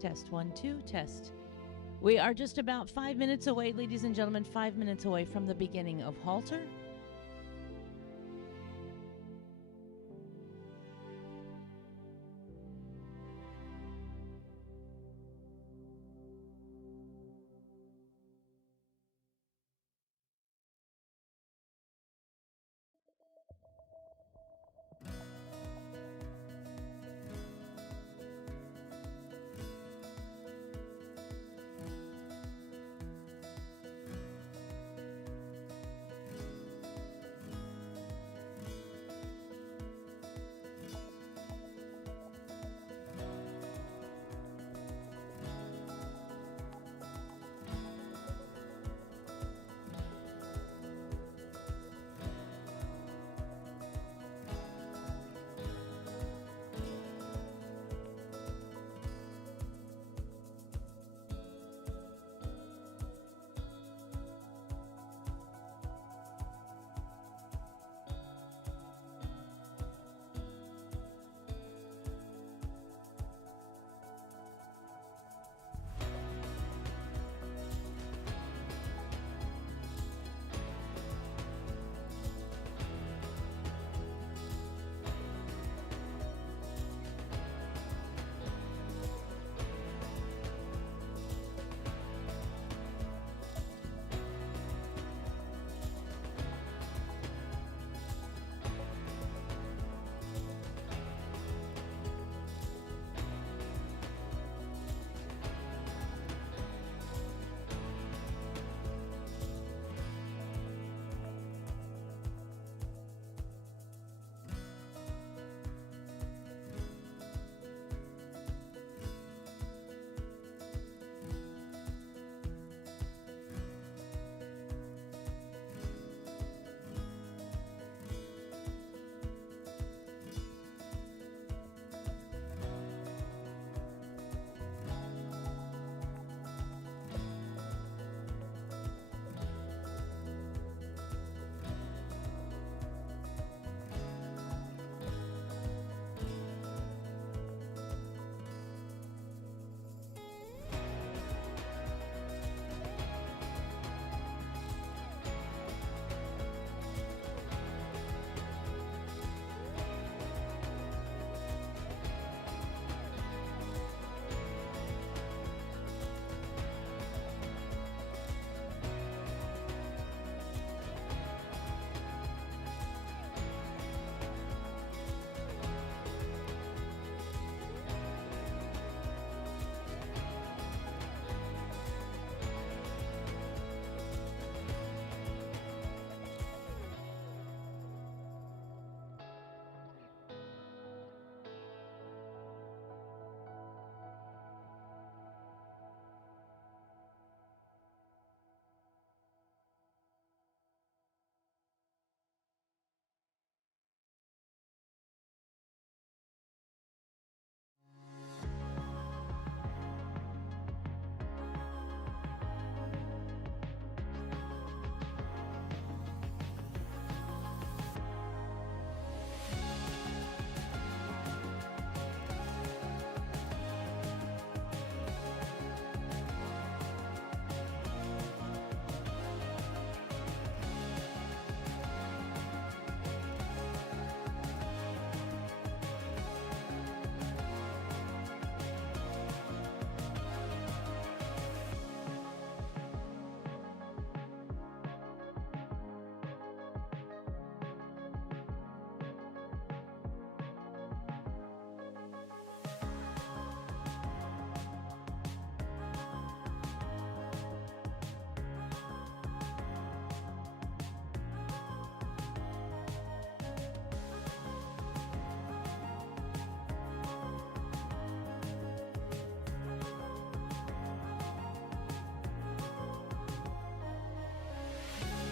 Test 1, 2, test. We are just about 5 minutes away, ladies and gentlemen, 5 minutes away from the beginning of halter.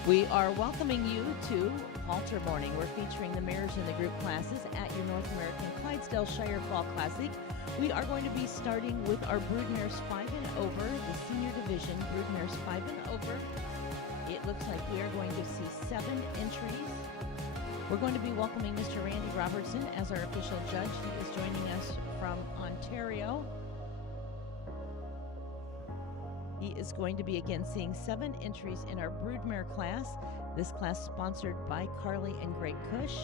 We are welcoming you to Halter Morning. We're featuring the mares in the group classes at your North American Clydesdale Shire Fall Classic. We are going to be starting with our Broodmares 5 and over, the senior division, Broodmares 5 and over. It looks like we are going to see 7 entries. We're going to be welcoming Mr. Randy Robertson as our official judge. He is joining us from Ontario. He is going to be again seeing 7 entries in our Broodmare class. This class sponsored by Carly and Greg Cush.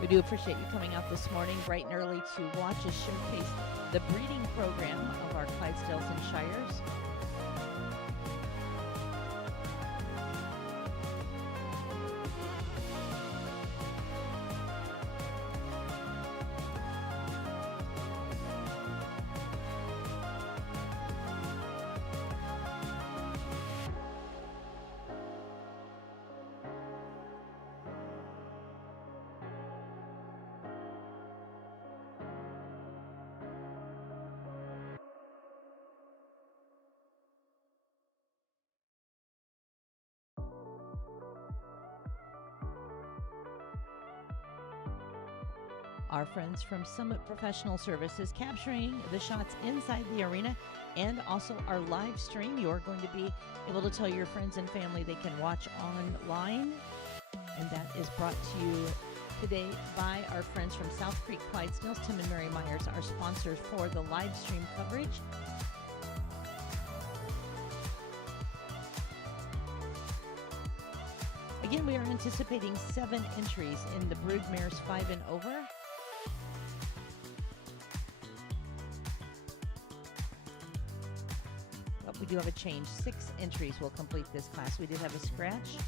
We do appreciate you coming out this morning bright and early to watch us showcase the breeding program of our Clydesdales and Shires. Our friends from Summit Professional Services capturing the shots inside the arena and also our live stream. You're going to be able to tell your friends and family they can watch online. And that is brought to you today by our friends from South Creek Clydesdales. Tim and Mary Myers, our sponsors for the live stream coverage. Again, we are anticipating 7 entries in the Broodmares 5 and over. But we do have a change. 6 entries will complete this class. We did have a scratch.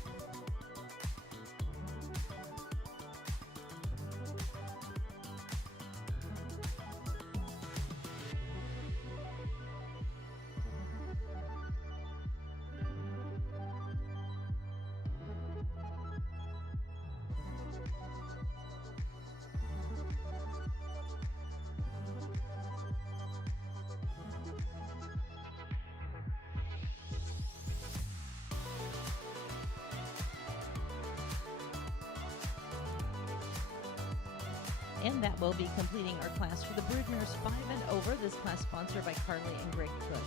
And that will be completing our class for the Broodmares 5 and over. This class sponsored by Carly and Greg Cush.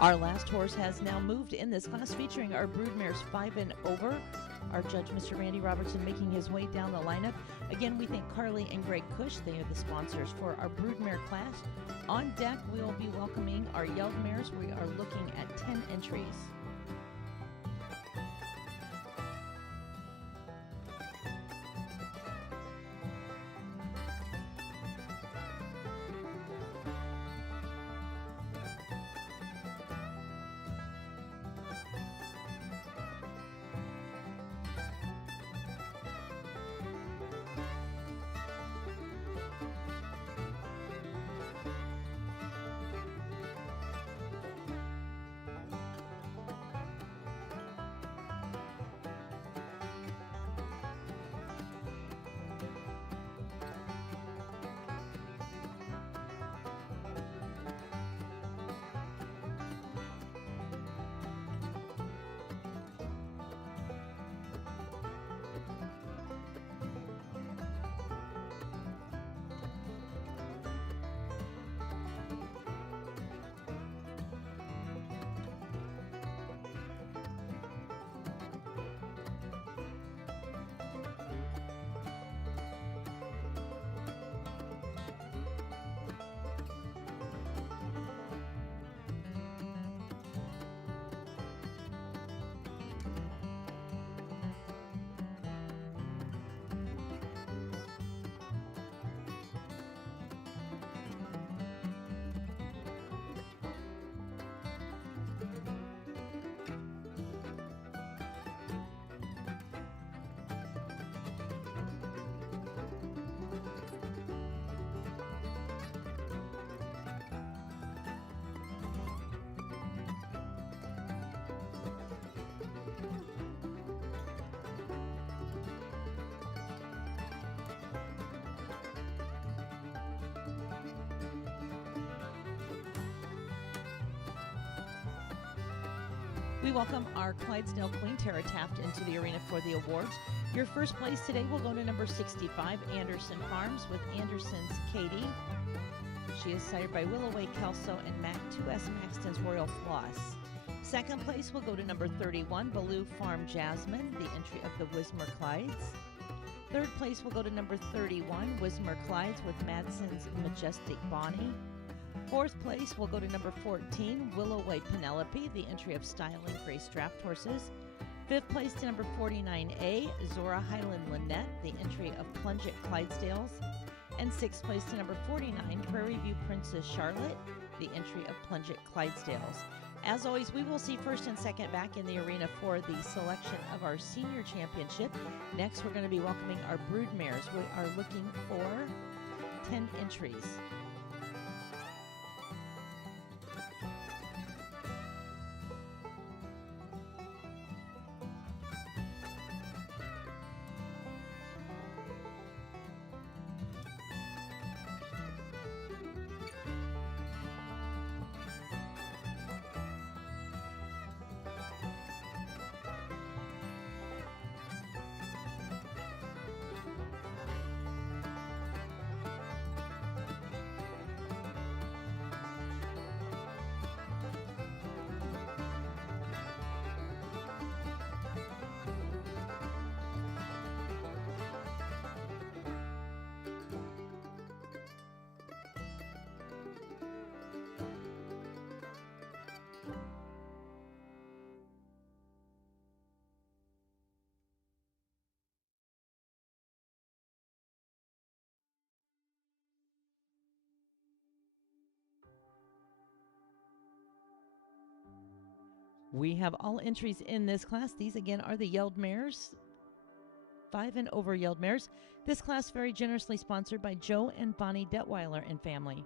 Our last horse has now moved in this class, featuring our Broodmares 5 and over. Our judge, Mr. Randy Robertson, making his way down the lineup. Again, we thank Carly and Greg Cush. They are the sponsors for our Broodmare class. On deck, we will be welcoming our Yeld mares. We are looking at 10 entries. We welcome our Clydesdale Queen, Tara Taft, into the arena for the awards. Your first place today will go to number 65, Anderson Farms, with Anderson's Katie. She is sired by Willoway Kelso and Mac 2S Maxton's Royal Floss. Second place will go to number 31, Baloo Farm Jasmine, the entry of the Wismer Clydes. Third place will go to number 31, Wismer Clydes, with Madson's Majestic Bonnie. Fourth place will go to number 14, Willoway Penelope, the entry of Styling Grace Draft Horses. Fifth place to number 49A, Zora Highland Lynette, the entry of Plunget Clydesdales. And sixth place to number 49, Prairie View Princess Charlotte, the entry of Plunget Clydesdales. As always, we will see first and second back in the arena for the selection of our senior championship. Next, we're going to be welcoming our Broodmares. We are looking for 10 entries. We have all entries in this class. These again are the Yeld mares, 5 and over Yeld mares. This class very generously sponsored by Joe and Bonnie Detweiler and family.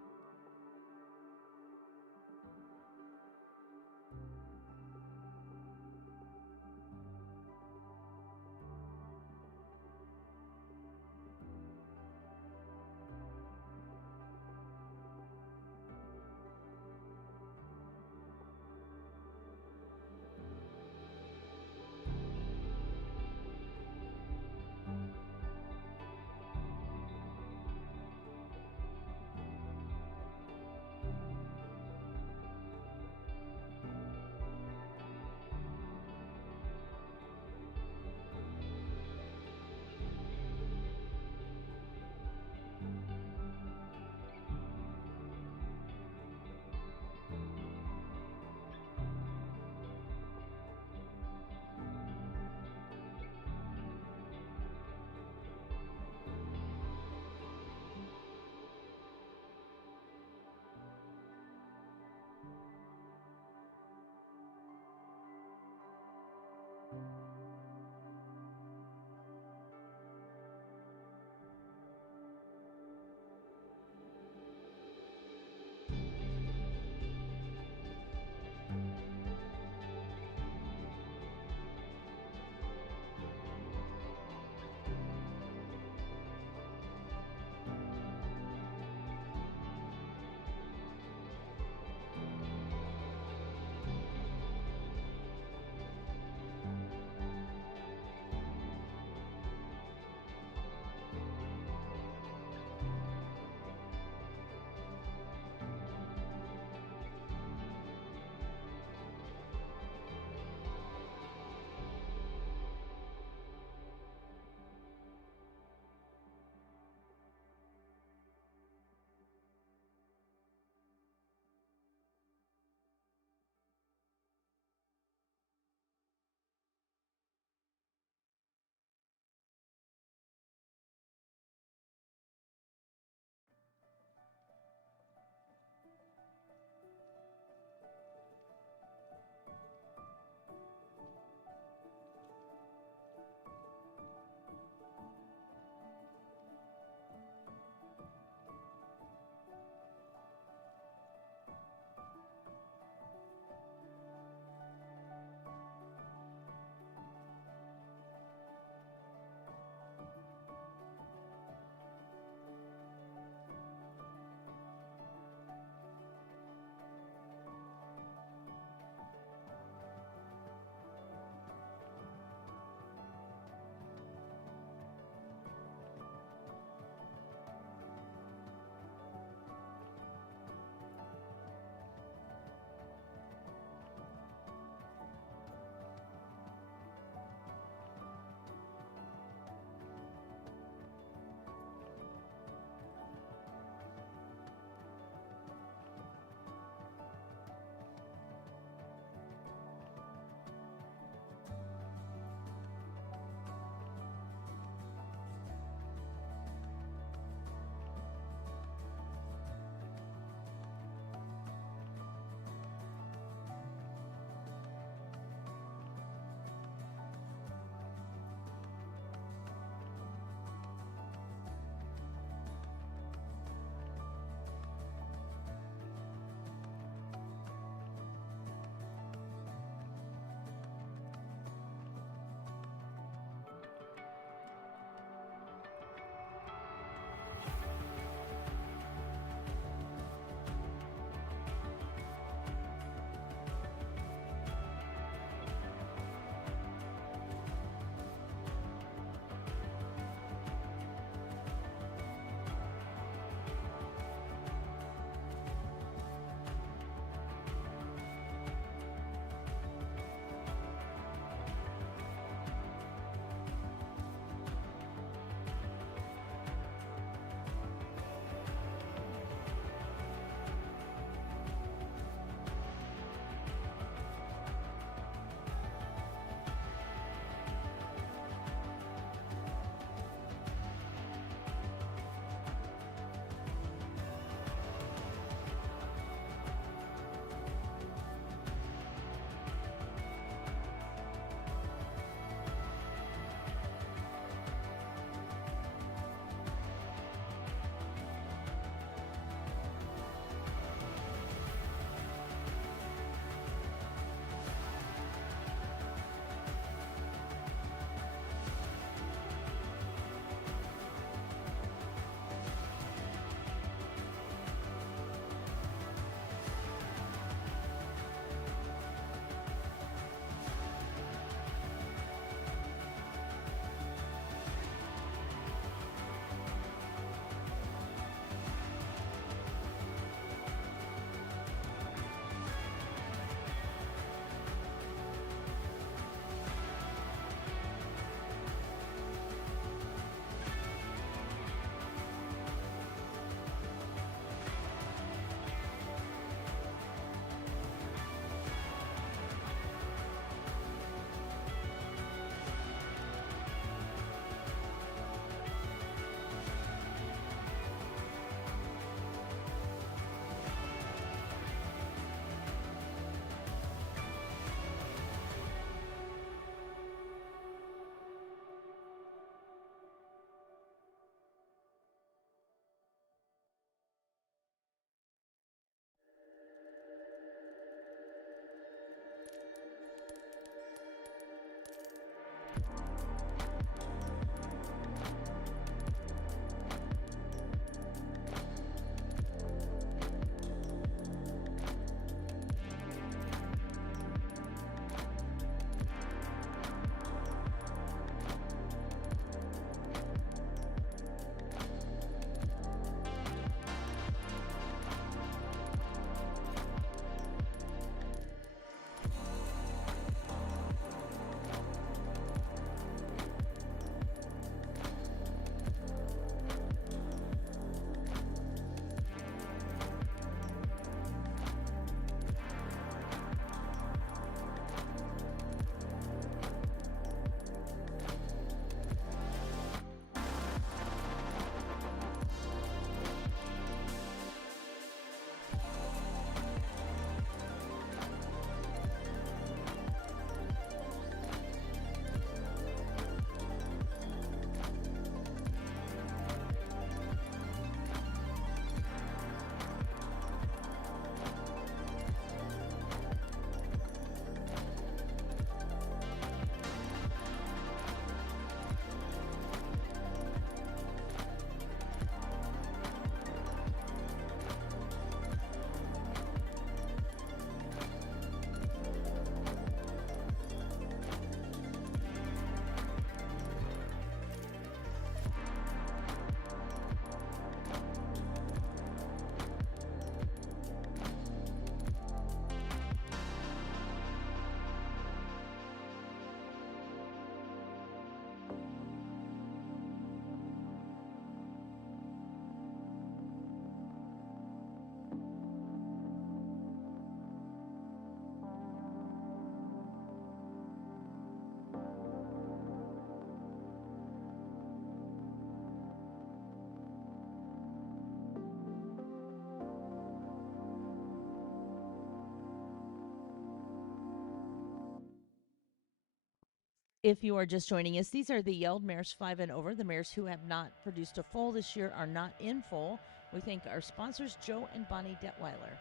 If you are just joining us, these are the Yeld mares 5 and over. The mares who have not produced a foal this year are not in foal. We thank our sponsors, Joe and Bonnie Detweiler.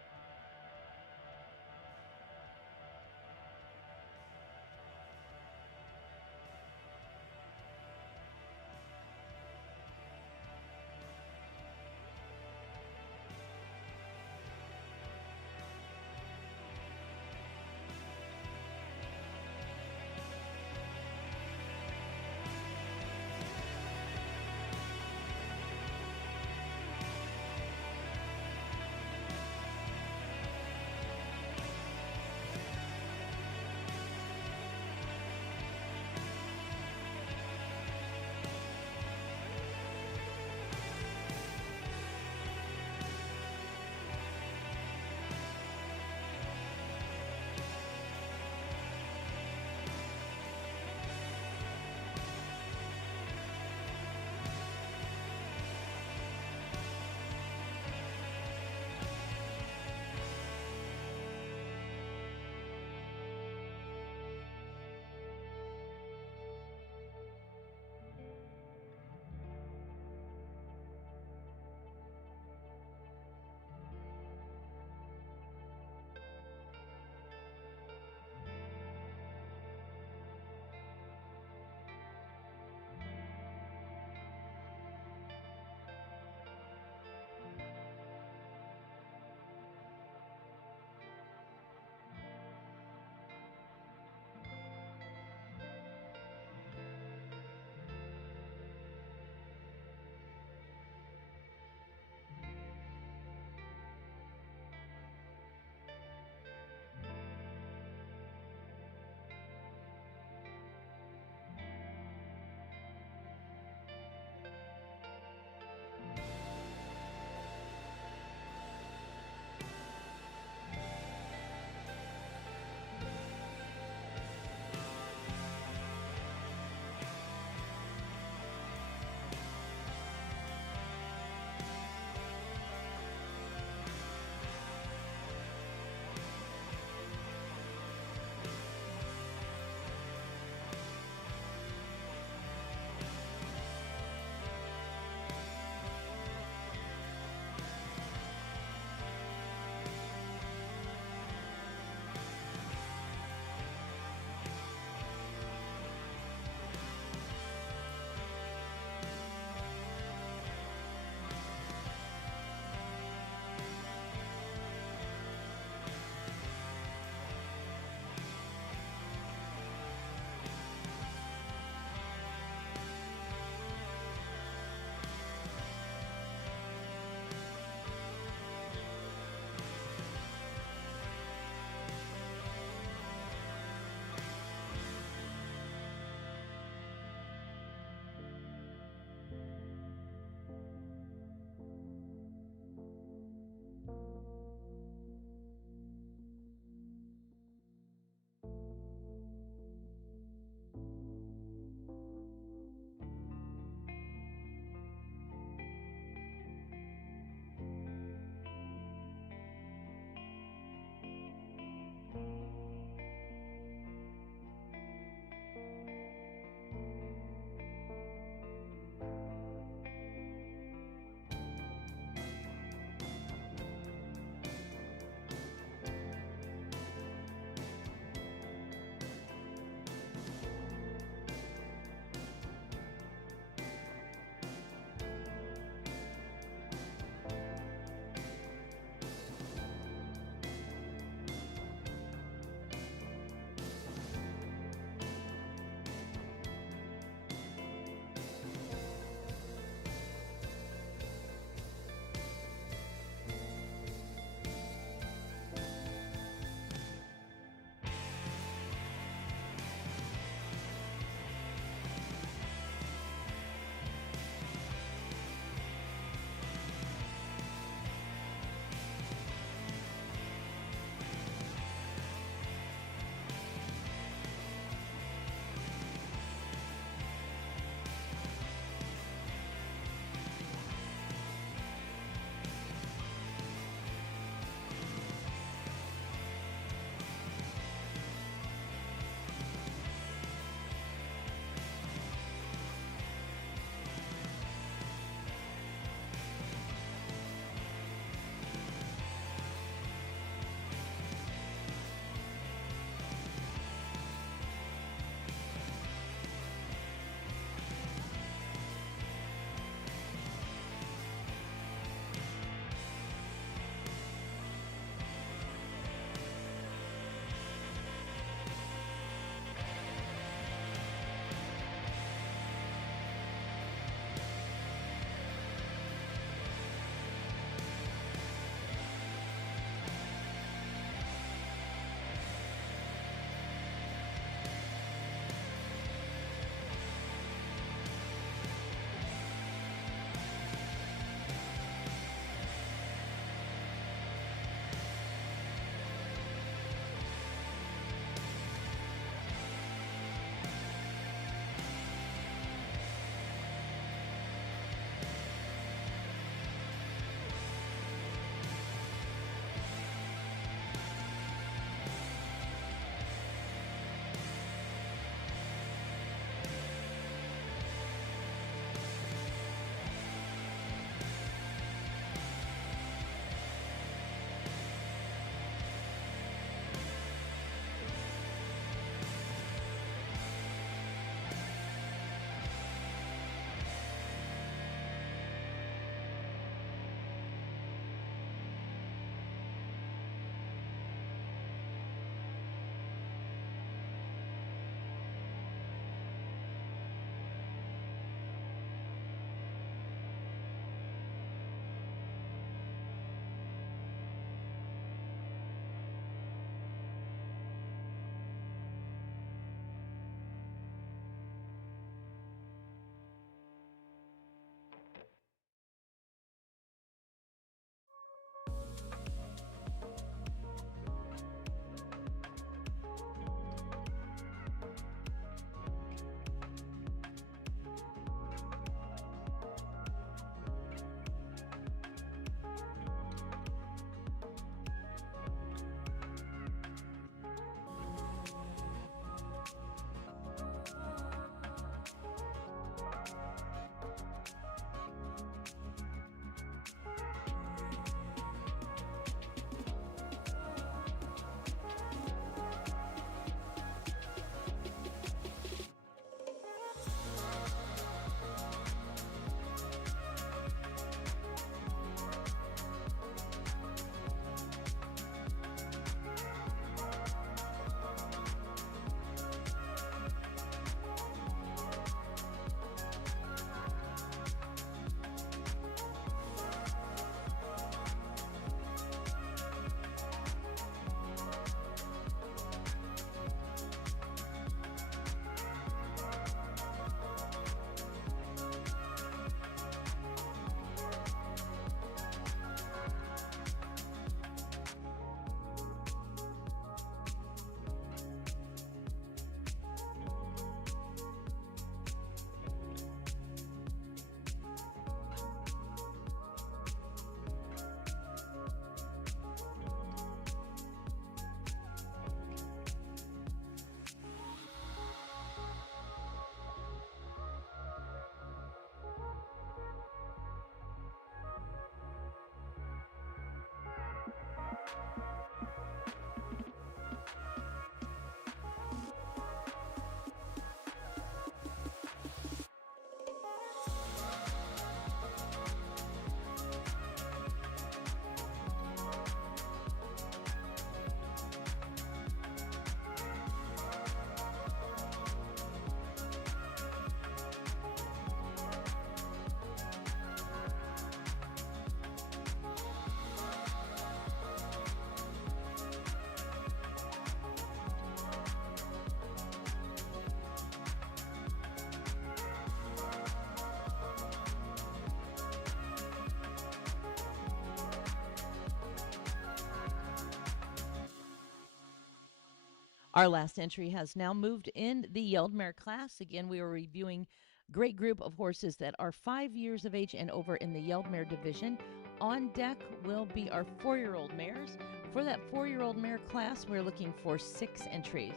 Our last entry has now moved in the Yeld mare class. Again, we are reviewing great group of horses that are 5 years of age and over in the Yeld mare division. On deck will be our 4-year-old mares. For that 4-year-old mare class, we're looking for 6 entries.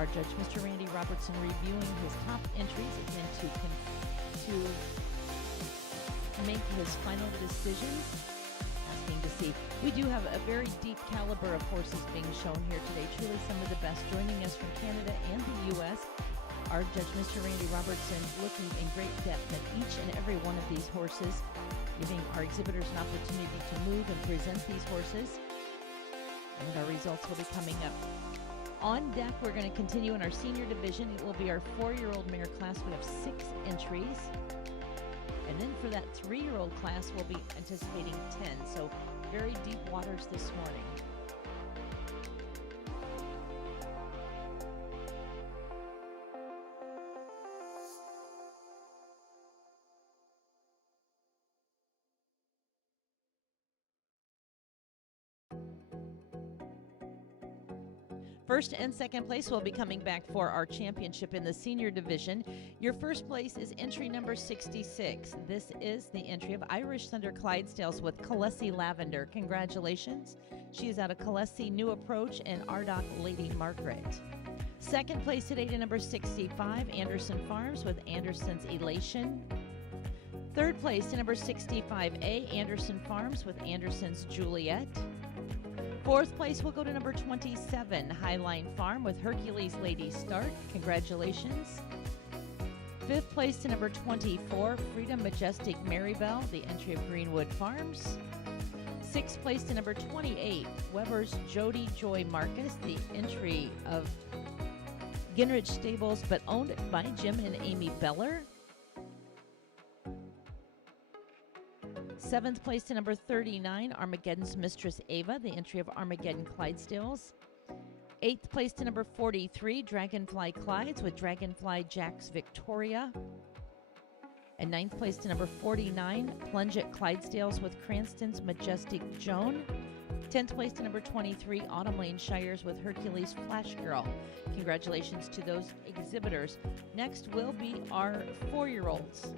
our judge, Mr. Randy Robertson, reviewing his top entries again to make his final decisions. Asking to see. We do have a very deep caliber of horses being shown here today. Truly some of the best. Joining us from Canada and the U.S., our judge, Mr. Randy Robertson, looking in great depth at each and every one of these horses, giving our exhibitors an opportunity to move and present these horses. And our results will be coming up. On deck, we're going to continue in our senior division. It will be our 4-year-old mare class. We have 6 entries. And then for that 3-year-old class, we'll be anticipating 10. So very deep waters this morning. First and second place will be coming back for our championship in the senior division. Your first place is entry number 66. This is the entry of Irish Thunder Clydesdales with Kalesi Lavender. Congratulations. She is out of Kalesi New Approach and Ardagh Lady Margaret. Second place today to number 65, Anderson Farms with Anderson's Elation. Third place to number 65A, Anderson Farms with Anderson's Juliet. Fourth place will go to number 27, Highline Farm with Hercules Lady Start. Congratulations. Fifth place to number 24, Freedom Majestic Marybelle, the entry of Greenwood Farms. Sixth place to number 28, Weber's Jody Joy Marcus, the entry of Ginrich Stables, but owned by Jim and Amy Beller. Seventh place to number 39, Armageddon's Mistress Ava, the entry of Armageddon Clydesdales. Eighth place to number 43, Dragonfly Clydes with Dragonfly Jack's Victoria. And ninth place to number 49, Plunge at Clydesdales with Cranston's Majestic Joan. 10th place to number 23, Autumn Lane Shires with Hercules Flash Girl. Congratulations to those exhibitors. Next will be our 4-year-olds.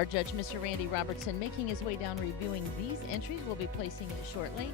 Our judge, Mr. Randy Robertson, making his way down reviewing these entries. We'll be placing it shortly.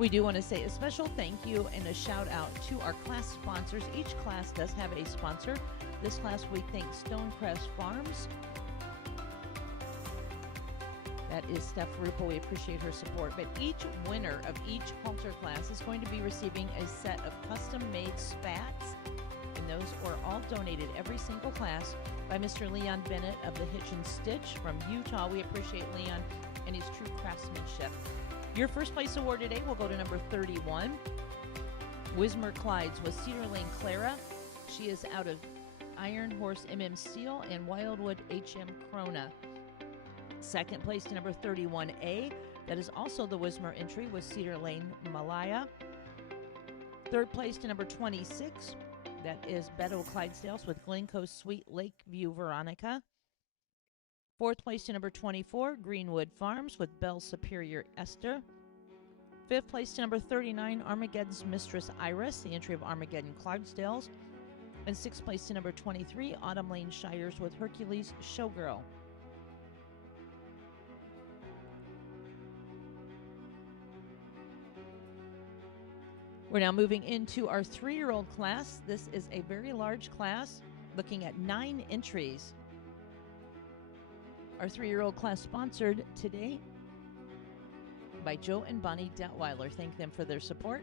We do want to say a special thank you and a shout out to our class sponsors. Each class does have a sponsor. This class we thank Stonecrest Farms. That is Steph Ruppel. We appreciate her support. But each winner of each halter class is going to be receiving a set of custom-made spats, and those are all donated, every single class, by Mr. Leon Bennett of the Hitch and Stitch from Utah. We appreciate Leon and his true craftsmanship. Your first place award today will go to number 31. Wismer Clyde's with Cedar Lane Clara. She is out of Iron Horse MM Steel and Wildwood HM Krona. Second place to number 31A. That is also the Wismer entry with Cedar Lane Malaya. Third place to number 26. That is Beto Clydesdales with Glencoe Sweet Lakeview Veronica. Fourth place to number 24, Greenwood Farms with Belle Superior Esther. Fifth place to number 39, Armageddon's Mistress Iris, the entry of Armageddon Clydesdales. And sixth place to number 23, Autumn Lane Shires with Hercules Showgirl. We're now moving into our 3-year-old class. This is a very large class, looking at 9 entries. Our 3-year-old class sponsored today by Joe and Bonnie Detweiler. Thank them for their support.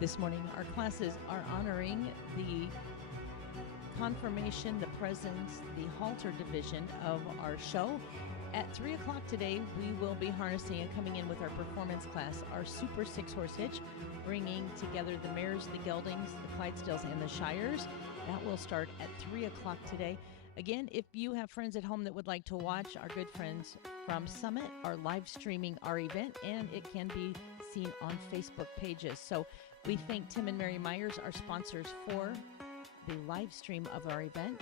This morning, our classes are honoring the confirmation, the presence, the halter division of our show. At 3 o'clock today, we will be harnessing and coming in with our performance class, our Super 6-horse hitch, bringing together the mares, the geldings, the Clydesdales, and the Shires. That will start at 3 o'clock today. Again, if you have friends at home that would like to watch, our good friends from Summit are live streaming our event, and it can be seen on Facebook pages. So we thank Tim and Mary Myers, our sponsors, for the live stream of our event.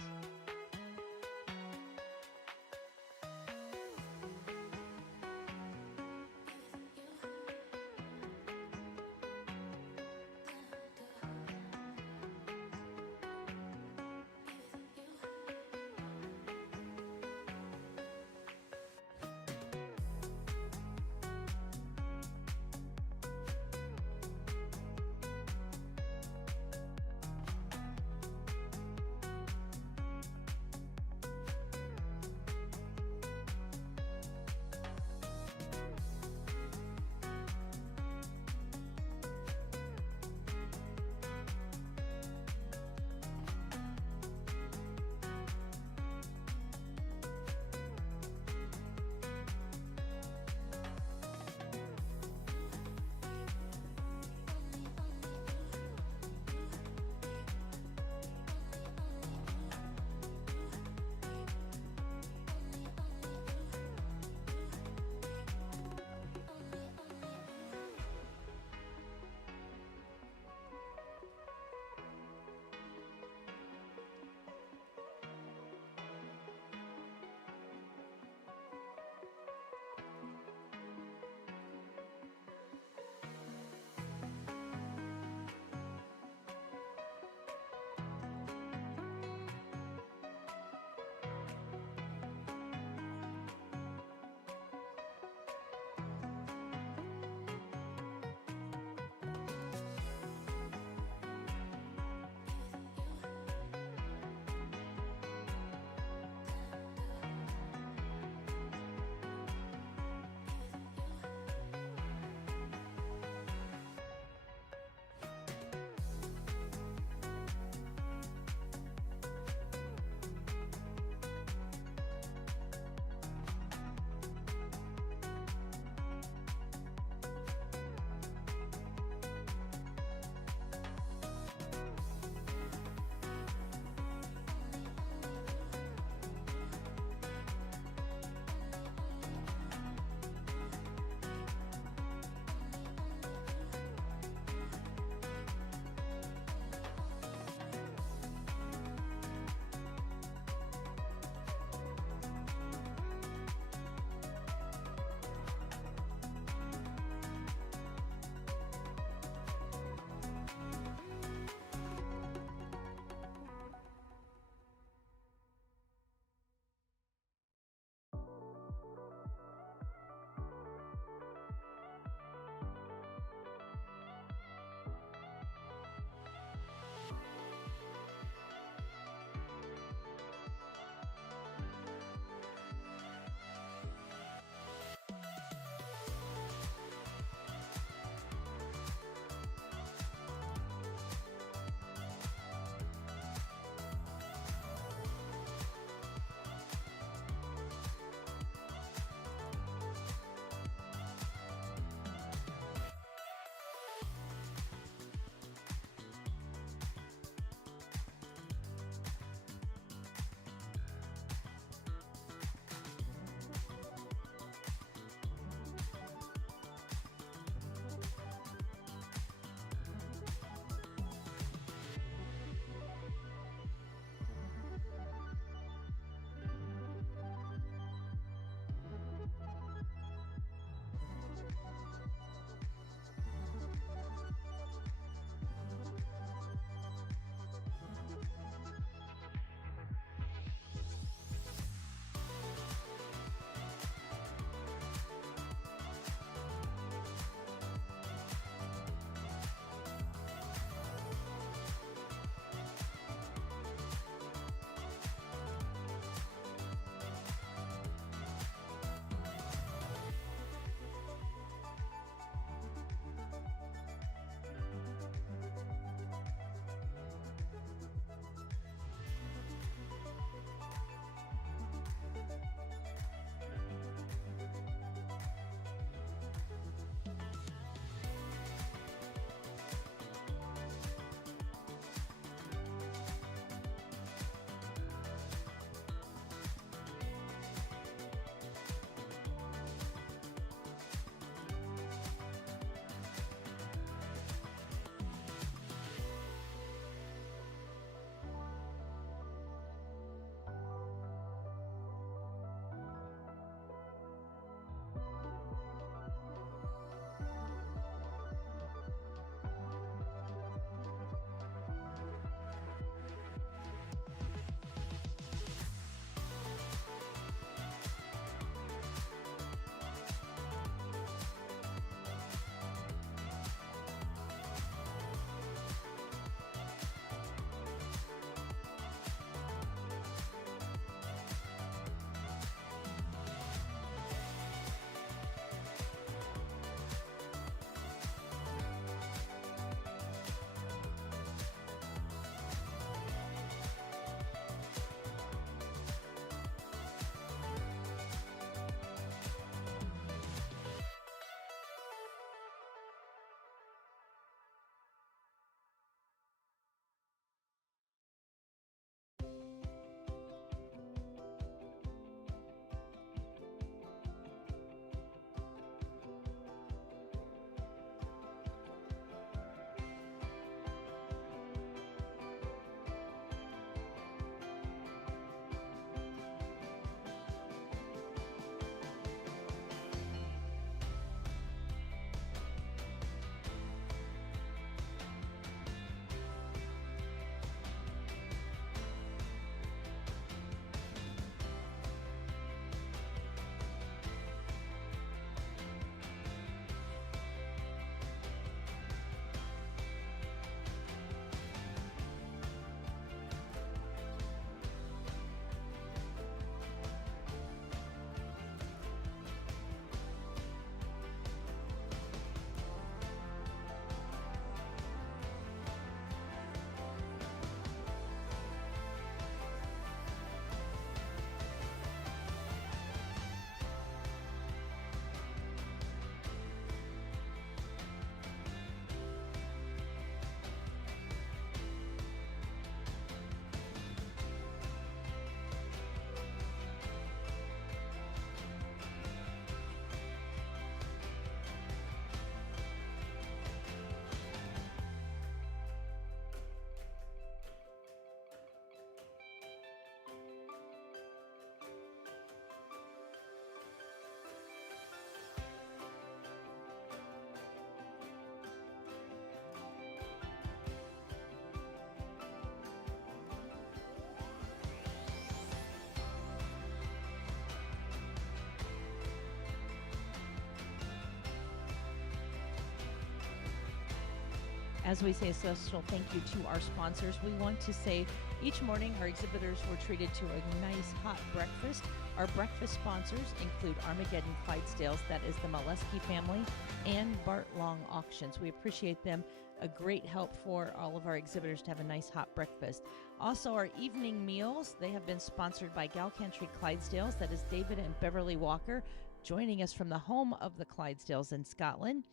As we say a special thank you to our sponsors, we want to say each morning our exhibitors were treated to a nice hot breakfast. Our breakfast sponsors include Armageddon Clydesdales, that is the Molesky family, and Bart Long Auctions. We appreciate them. A great help for all of our exhibitors to have a nice hot breakfast. Also, our evening meals, they have been sponsored by Galcantry Clydesdales, that is David and Beverly Walker, joining us from the home of the Clydesdales in Scotland.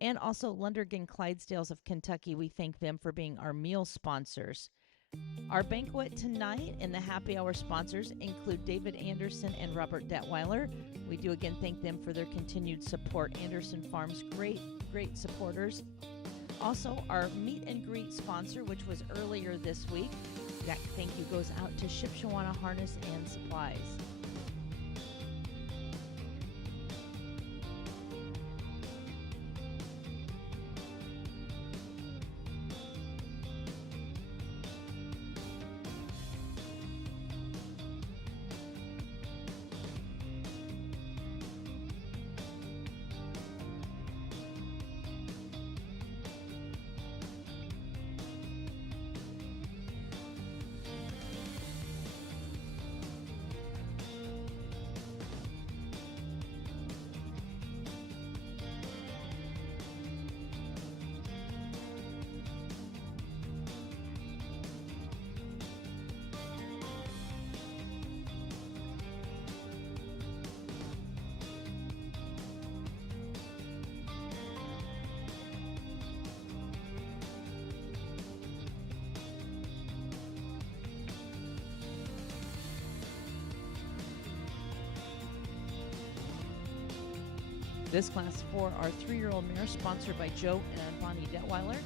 And also Lundergan Clydesdales of Kentucky. We thank them for being our meal sponsors. Our banquet tonight and the happy hour sponsors include David Anderson and Robert Detweiler. We do again thank them for their continued support. Anderson Farms, great supporters. Also, our meet and greet sponsor, which was earlier this week. That thank you goes out to Shipshawana Harness and Supplies. This class for our 3-year-old mare, sponsored by Joe and Bonnie Detweiler.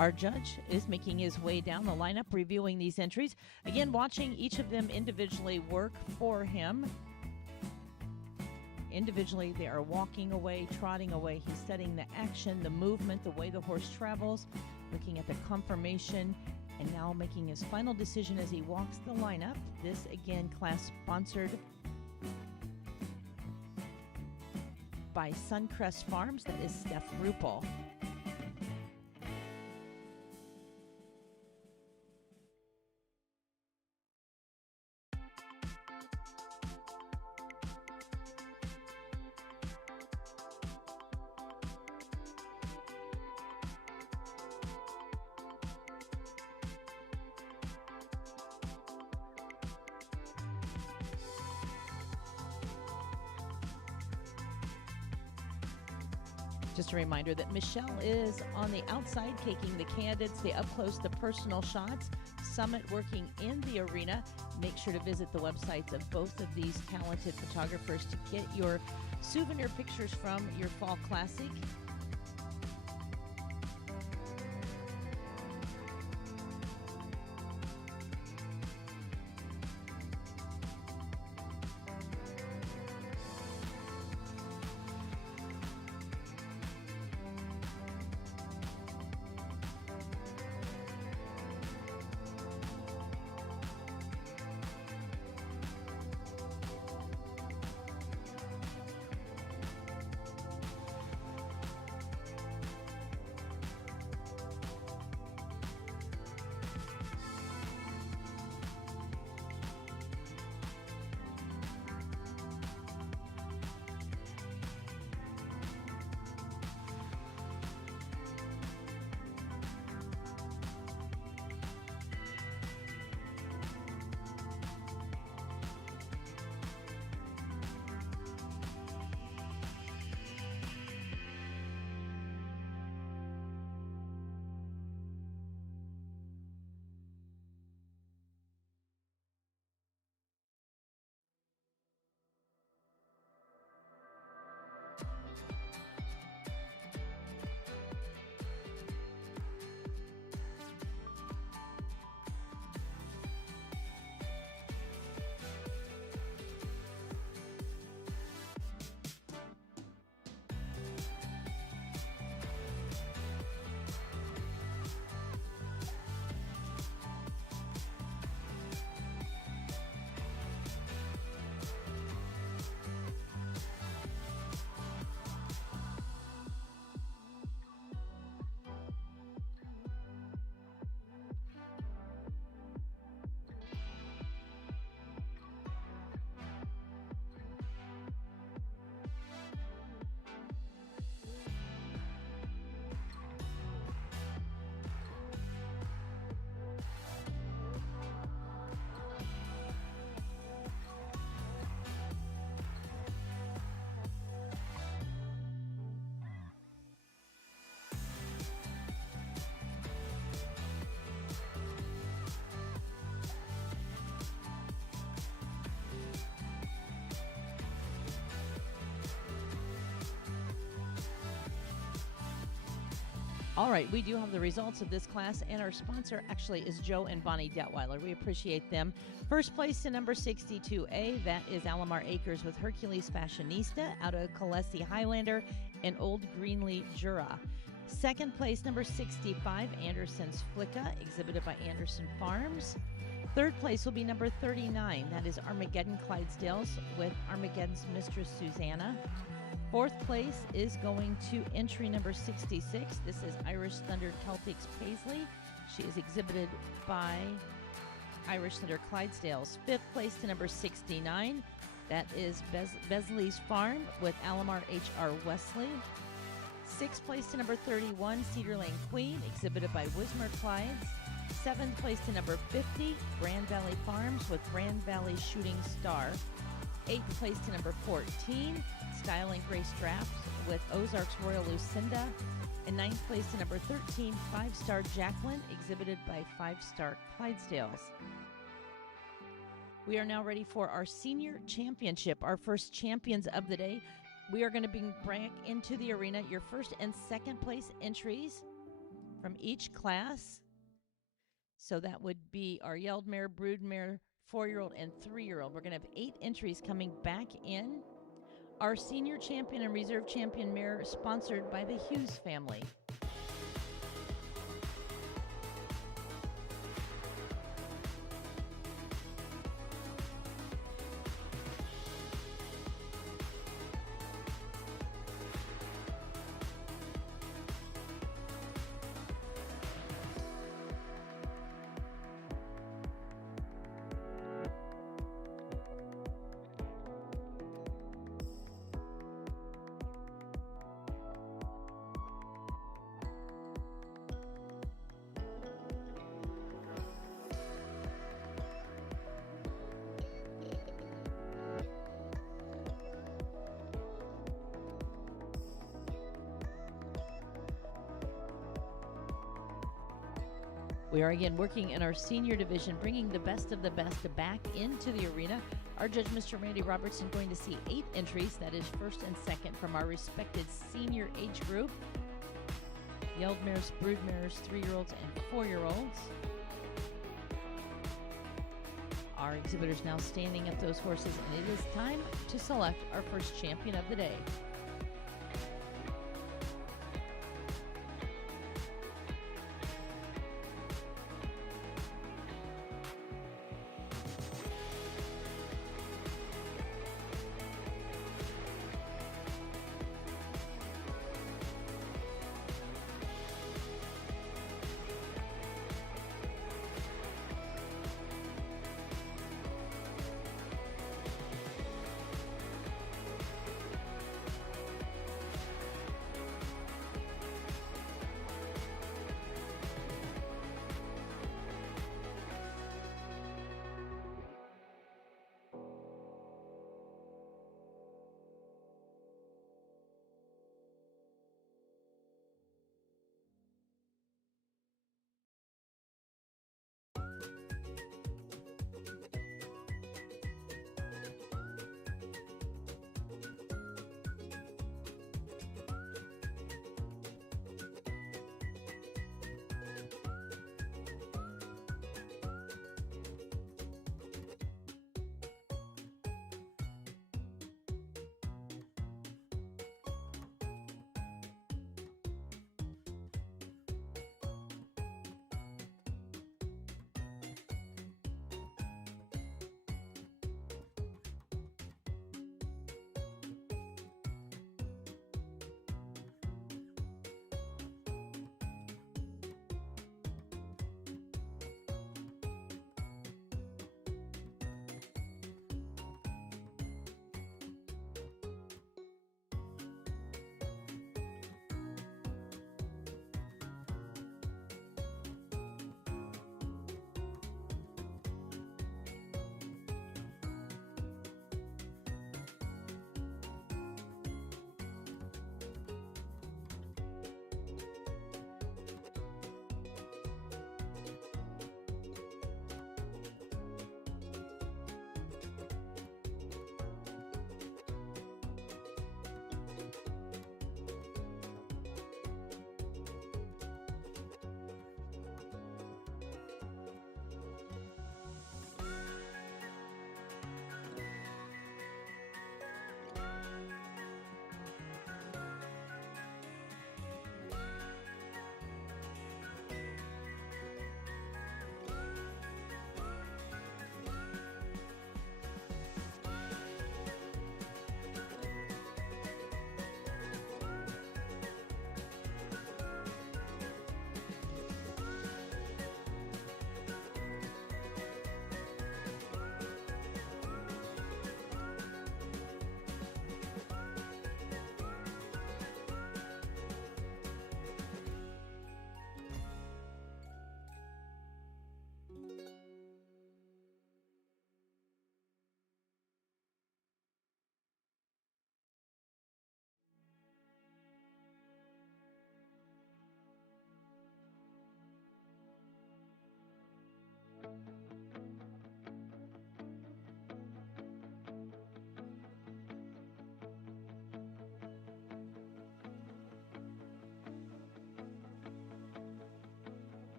Our judge is making his way down the lineup, reviewing these entries. Again, watching each of them individually work for him. Individually, they are walking away, trotting away. He's studying the action, the movement, the way the horse travels, looking at the conformation, and now making his final decision as he walks the lineup. This, again, class sponsored by Suncrest Farms. That is Steph Rupel. Just a reminder that Michelle is on the outside taking the candidates, the up-close, the personal shots. Summit working in the arena. Make sure to visit the websites of both of these talented photographers to get your souvenir pictures from your Fall Classic. All right, we do have the results of this class, and our sponsor actually is Joe and Bonnie Detweiler. We appreciate them. First place to number 62A, that is Alomar Acres with Hercules Fashionista out of Kalesi Highlander and Old Greenlee Jura. Second place, number 65, Anderson's Flicka, exhibited by Anderson Farms. Third place will be number 39, that is Armageddon Clydesdales with Armageddon's Mistress Susanna. Fourth place is going to entry number 66. This is Irish Thunder Celtics Paisley. She is exhibited by Irish Thunder Clydesdales. Fifth place to number 69. That is Besley's Farm with Alomar H.R. Wesley. Sixth place to number 31, Cedar Lane Queen, exhibited by Wismer Clydes. Seventh place to number 50, Grand Valley Farms with Grand Valley Shooting Star. Eighth place to number 14, Style and Grace Drafts with Ozarks Royal Lucinda. And ninth place to number 13, 5-Star Jacqueline, exhibited by 5-Star Clydesdales. We are now ready for our senior championship, our first champions of the day. We are going to bring back into the arena your first and second place entries. from each class. So that would be our Yeld mare, Broodmare, 4-year-old, and 3-year-old. We're going to have 8 entries coming back in. Our senior champion and reserve champion mare sponsored by the Hughes family. We are again working in our senior division, bringing the best of the best back into the arena. Our judge, Mr. Randy Robertson, going to see 8 entries. That is first and second from our respected senior age group. Yeld mares, brood mares, 3-year-olds, and 4-year-olds. Our exhibitors now standing up those horses, and it is time to select our first champion of the day.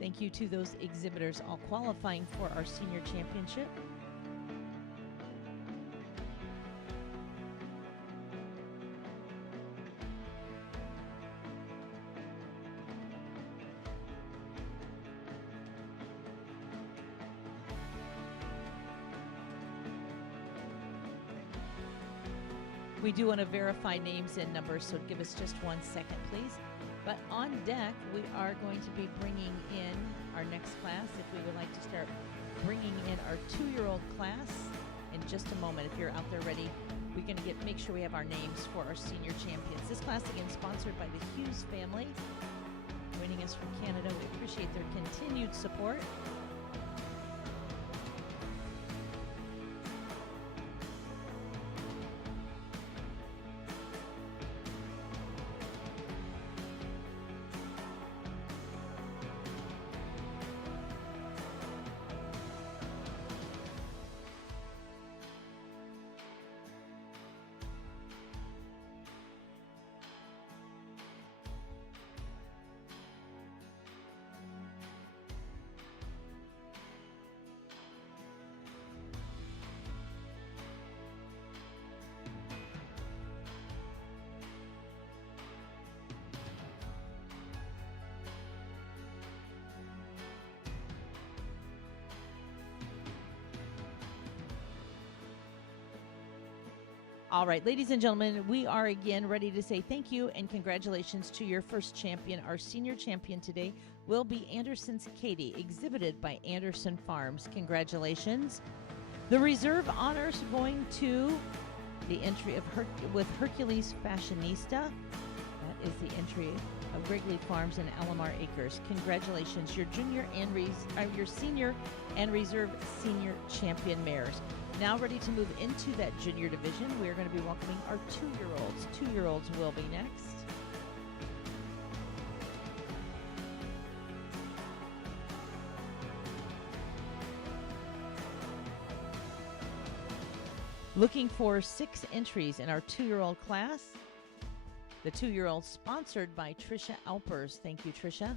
Thank you to those exhibitors all qualifying for our senior championship. We do want to verify names and numbers, so give us just 1 second, please. But on deck, we are going to be bringing in our next class. If we would like to start bringing in our 2-year-old class in just a moment. If you're out there ready, we're going to make sure we have our names for our senior champions. This class, again, sponsored by the Hughes family, joining us from Canada. We appreciate their continued support. All right, ladies and gentlemen, we are again ready to say thank you and congratulations to your first champion. Our senior champion today will be Anderson's Katie, exhibited by Anderson Farms. Congratulations. The reserve honors going to the entry of with Hercules Fashionista. That is the entry of Wrigley Farms and Alamar Acres. Congratulations, your junior and your senior and reserve senior champion mares. Now ready to move into that junior division. We're going to be welcoming our 2-year-olds. 2-year-olds will be next. Looking for 6 entries in our 2-year-old class. The 2-year-old sponsored by Trisha Alpers. Thank you, Trisha.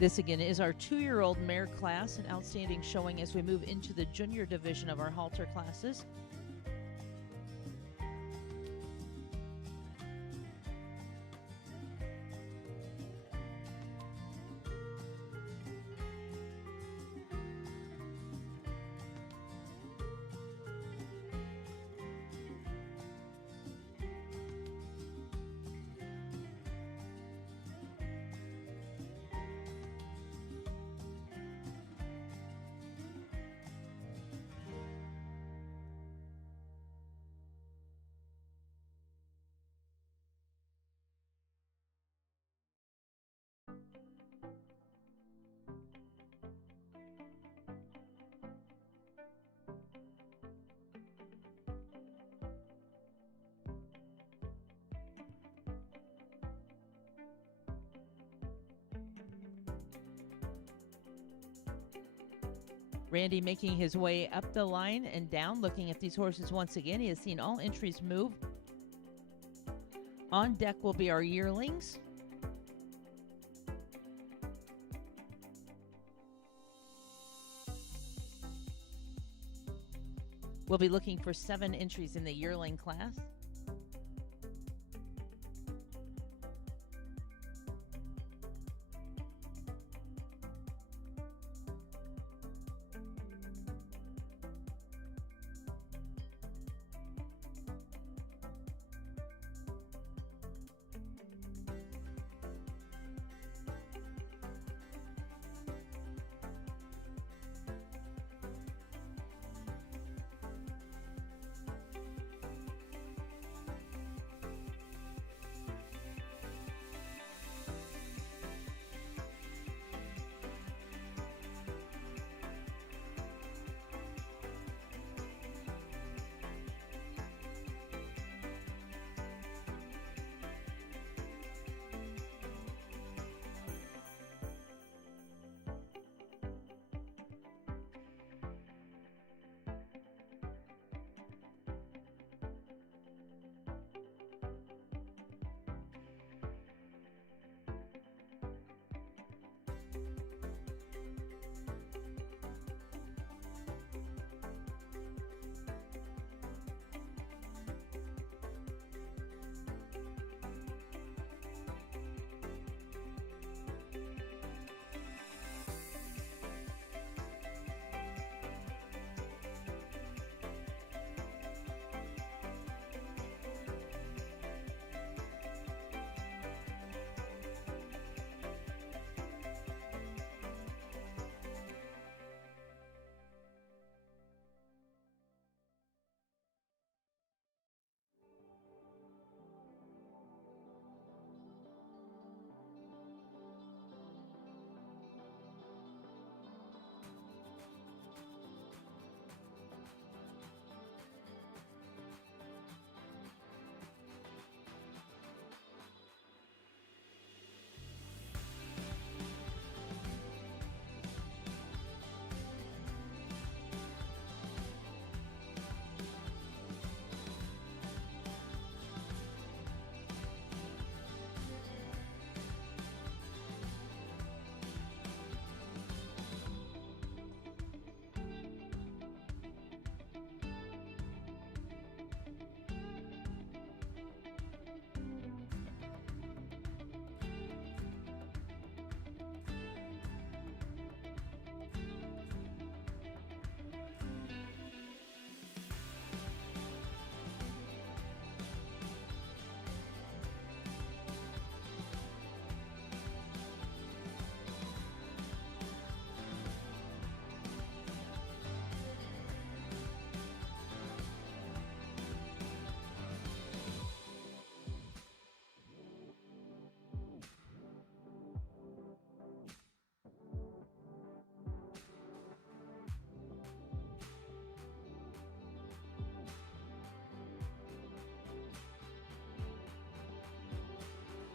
This again is our 2-year-old mare class, an outstanding showing as we move into the junior division of our halter classes. Randy making his way up the line and down, looking at these horses once again. He has seen all entries move. On deck will be our yearlings. We'll be looking for 7 entries in the yearling class.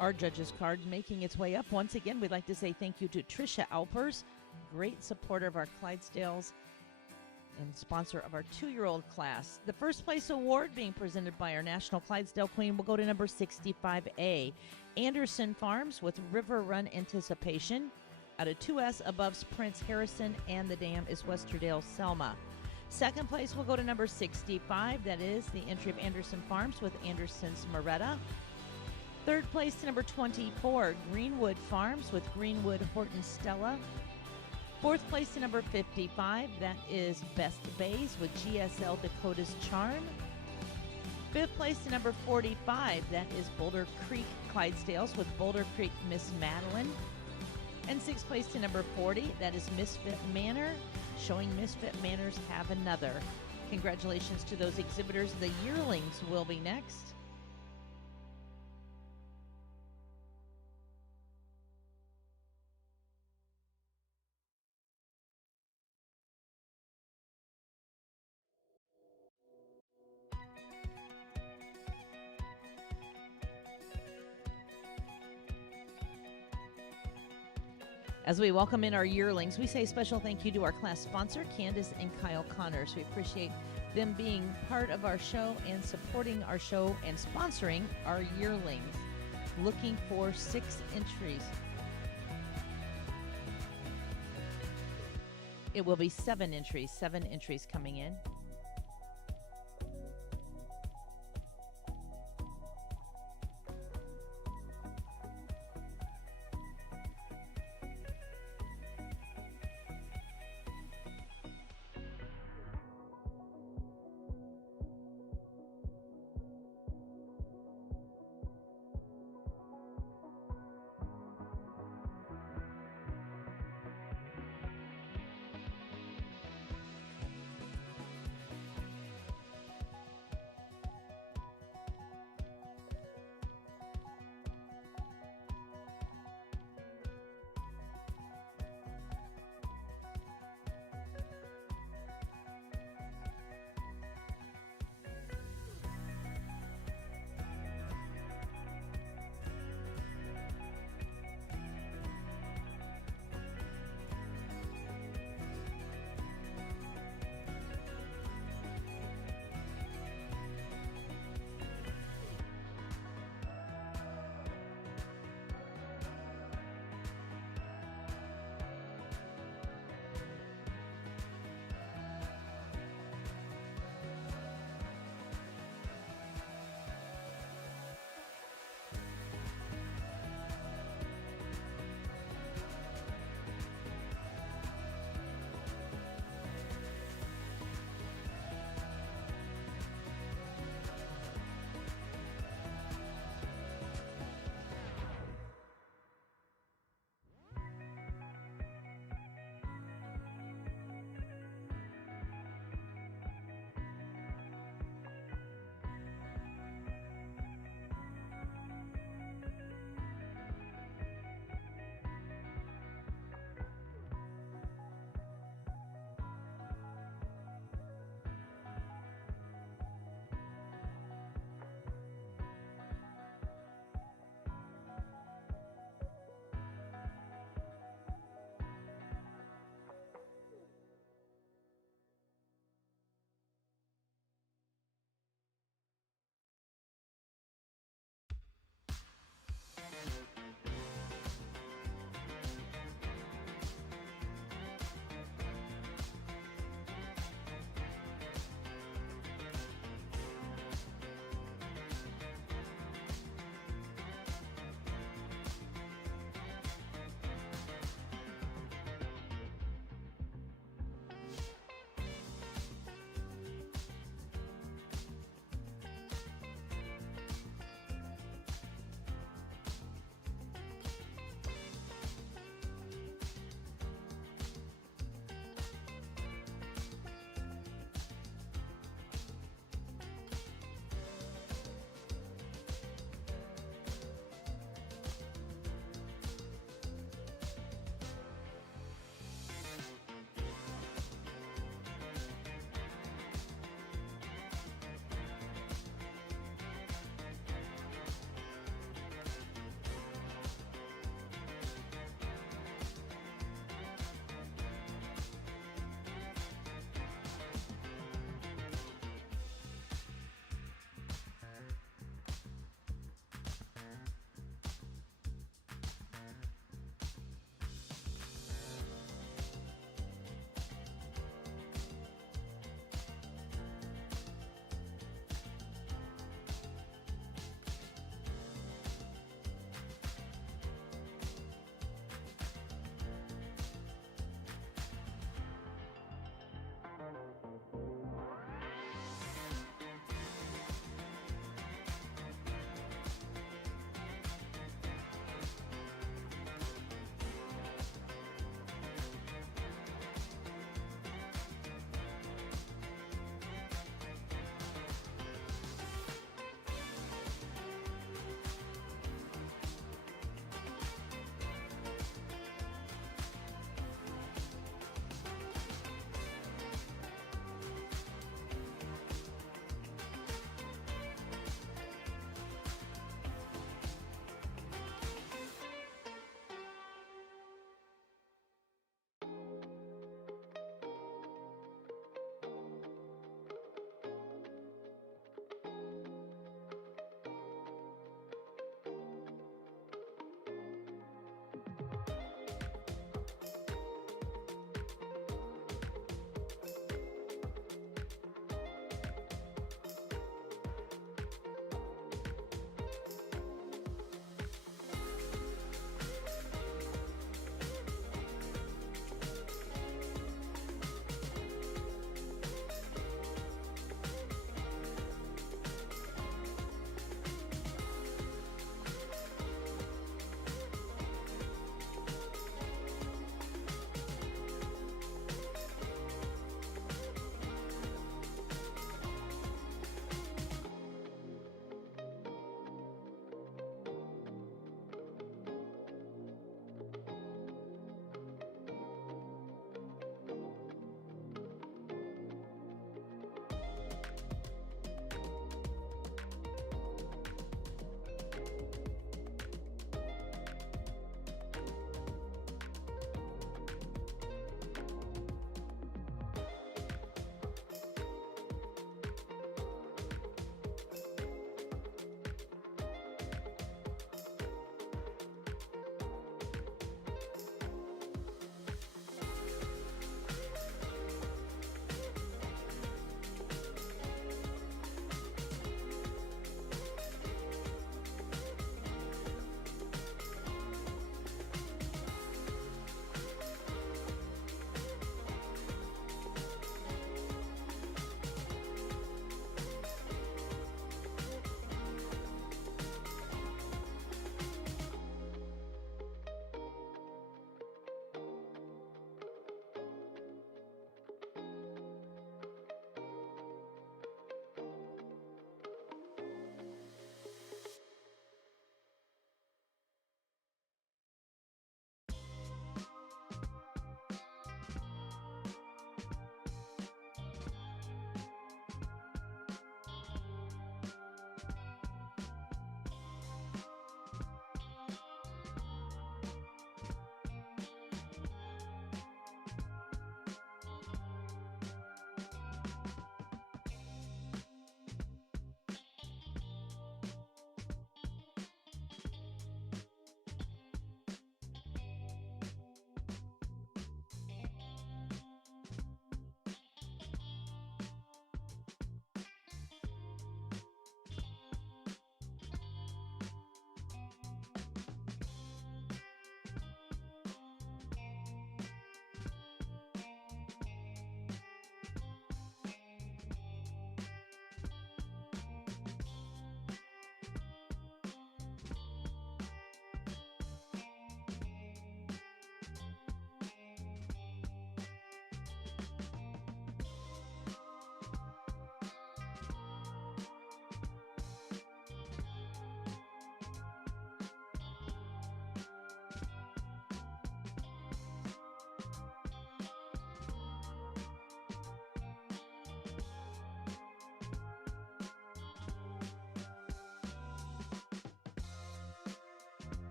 Our judges card making its way up. Once again, we'd like to say thank you to Tricia Alpers, great supporter of our Clydesdales and sponsor of our 2-year-old class. The first place award being presented by our National Clydesdale Queen will go to number 65A, Anderson Farms with River Run Anticipation. Out of 2S, Above's Prince Harrison, and the dam is Westerdale Selma. Second place will go to number 65. That is the entry of Anderson Farms with Anderson's Moretta. Third place to number 24, Greenwood Farms with Greenwood Horton Stella. Fourth place to number 55, that is Best Bays with GSL Dakota's Charm. Fifth place to number 45, that is Boulder Creek Clydesdales with Boulder Creek Miss Madeline. And sixth place to number 40, that is Misfit Manor, showing Misfit Manors Have Another. Congratulations to those exhibitors. The Yearlings will be next. As we welcome in our yearlings, we say special thank you to our class sponsor, Candace and Kyle Connors. We appreciate them being part of our show and supporting our show and sponsoring our yearlings. Looking for 6 entries. It will be 7 entries coming in.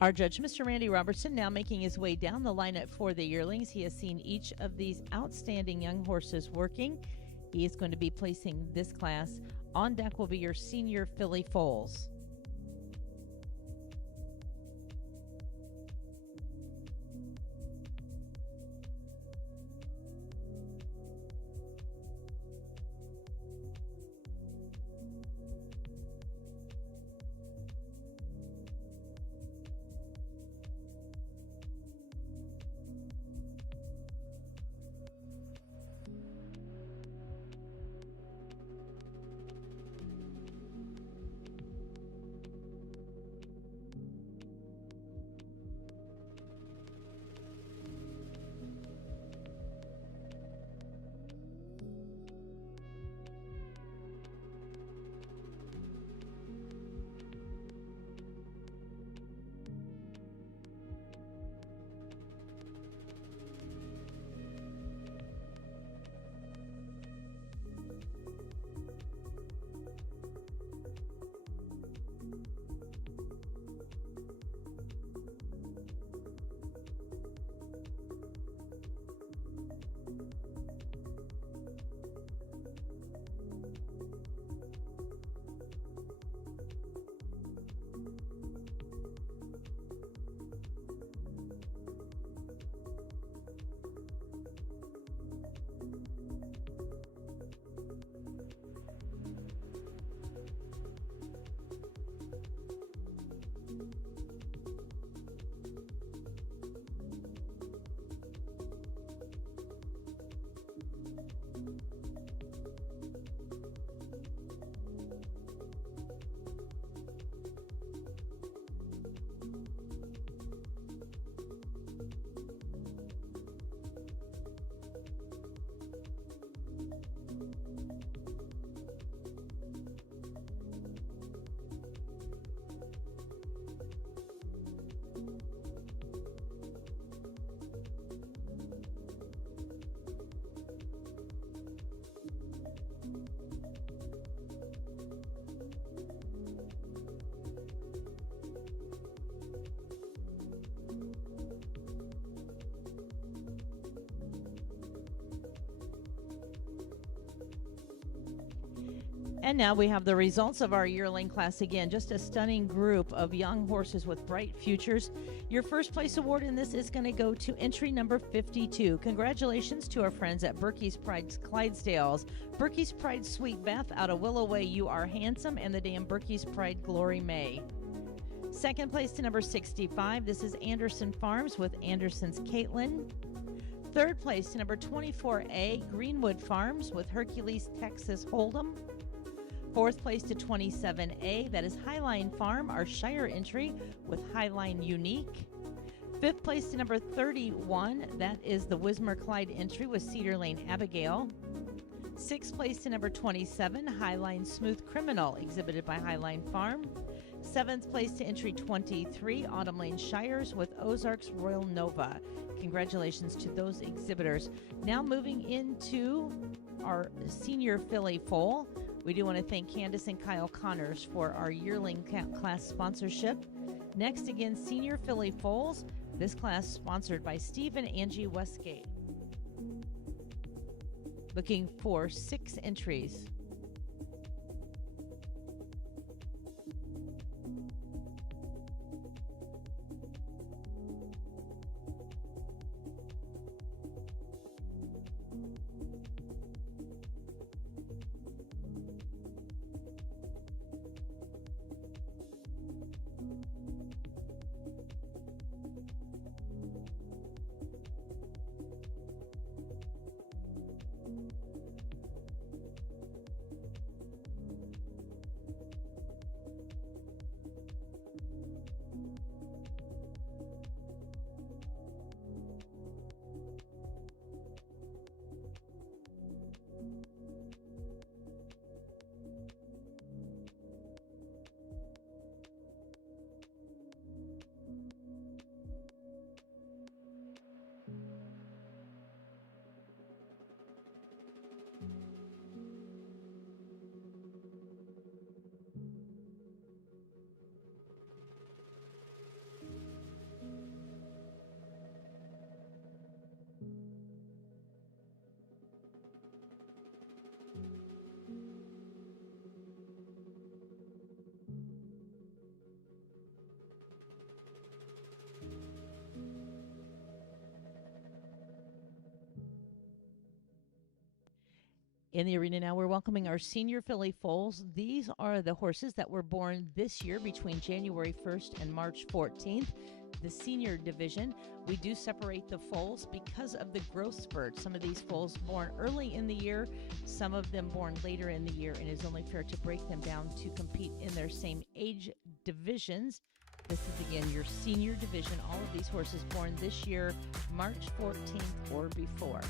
Our judge, Mr. Randy Robertson, now making his way down the lineup for the yearlings. He has seen each of these outstanding young horses working. He is going to be placing this class. On deck will be your senior filly foals. And now we have the results of our yearling class again. Just a stunning group of young horses with bright futures. Your first place award in this is going to go to entry number 52. Congratulations to our friends at Berkey's Pride Clydesdales. Berkey's Pride Sweet Beth out of Willoway, You Are Handsome, and the dam Berkey's Pride Glory May. Second place to number 65. This is Anderson Farms with Anderson's Caitlin. Third place to number 24A, Greenwood Farms with Hercules Texas Hold'em. Fourth place to 27A, that is Highline Farm, our Shire entry with Highline Unique. Fifth place to number 31, that is the Wismer Clyde entry with Cedar Lane Abigail. Sixth place to number 27, Highline Smooth Criminal, exhibited by Highline Farm. Seventh place to entry 23, Autumn Lane Shires with Ozarks Royal Nova. Congratulations to those exhibitors. Now moving into our senior filly foal. We do want to thank Candace and Kyle Connors for our yearling class sponsorship. Next, again, senior filly foals. This class sponsored by Steve and Angie Westgate. Looking for 6 entries. In the arena now, we're welcoming our senior filly foals. These are the horses that were born this year between January 1st and March 14th. The senior division, we do separate the foals because of the growth spurt. Some of these foals born early in the year, some of them born later in the year, and it's only fair to break them down to compete in their same age divisions. This is again your senior division. All of these horses born this year, March 14th or before.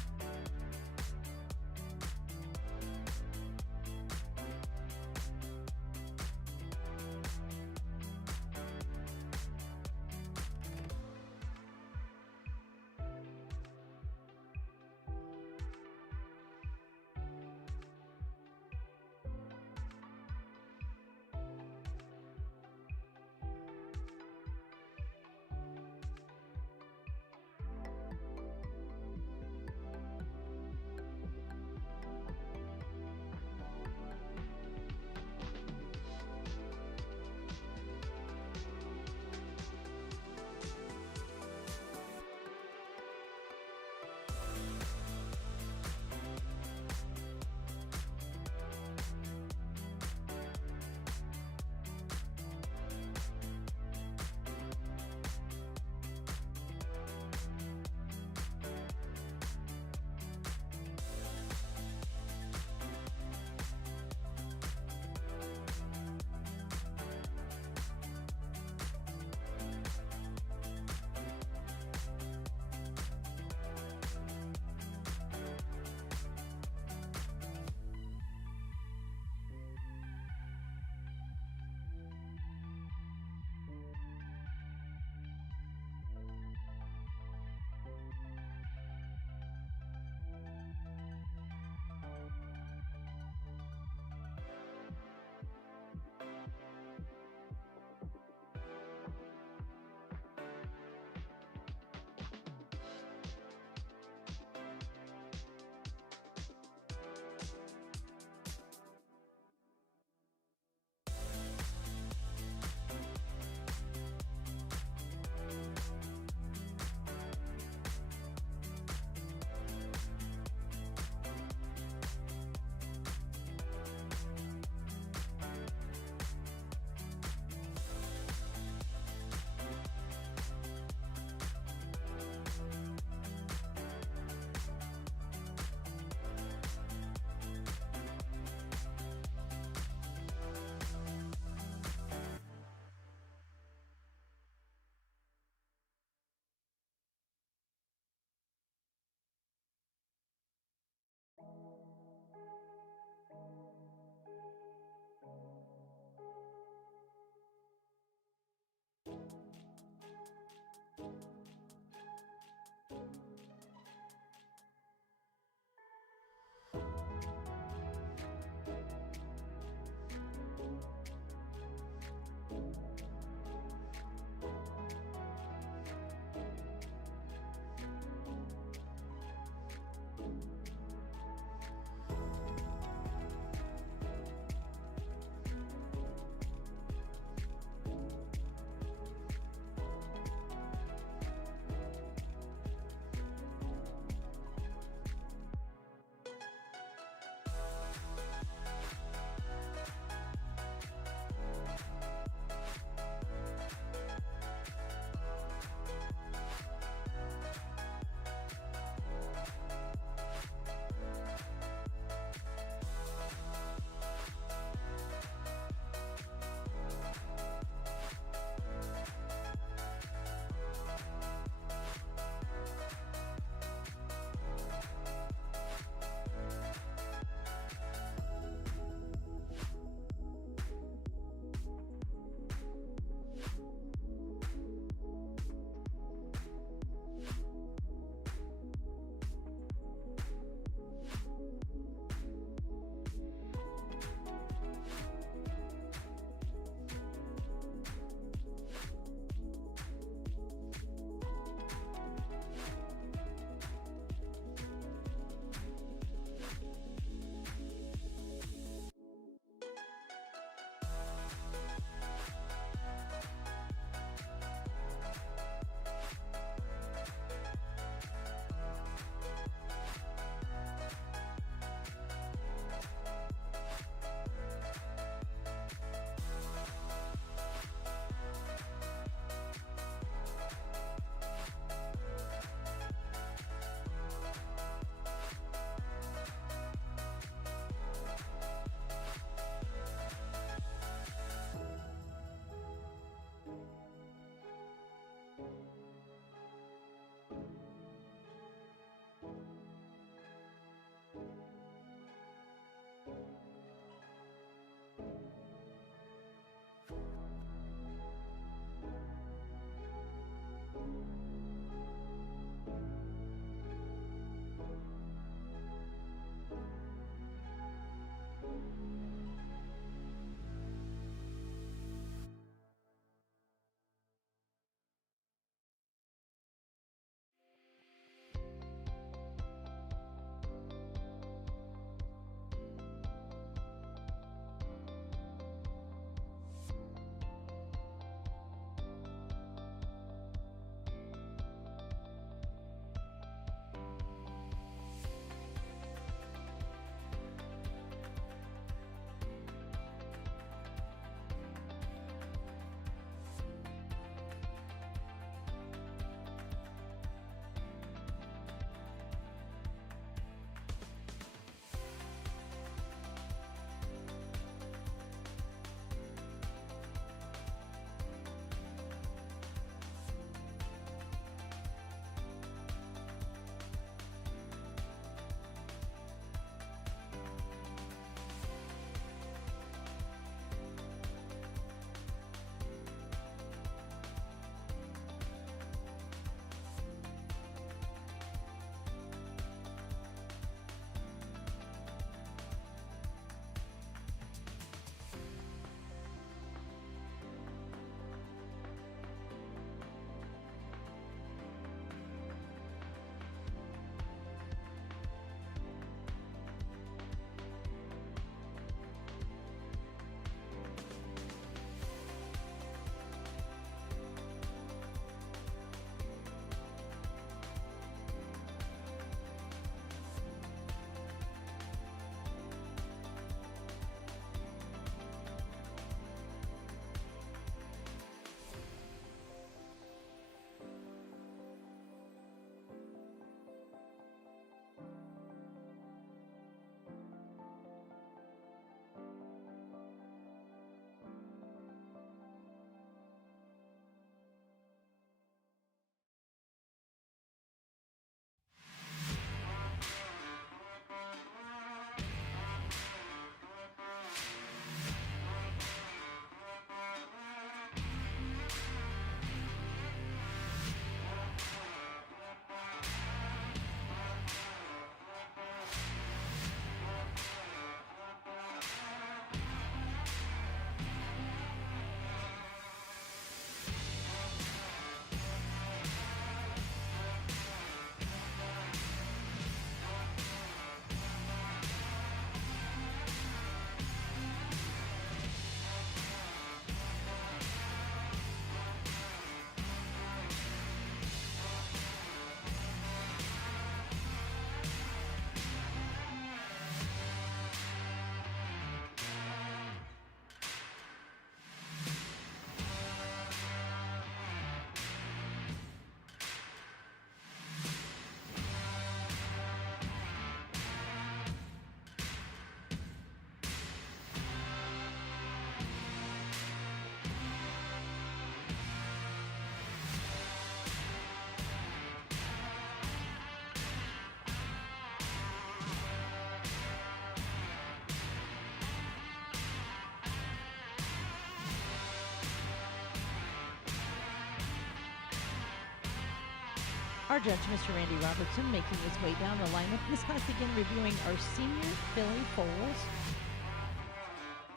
Our judge, Mr. Randy Robertson, making his way down the lineup. This class again reviewing our senior filly foals,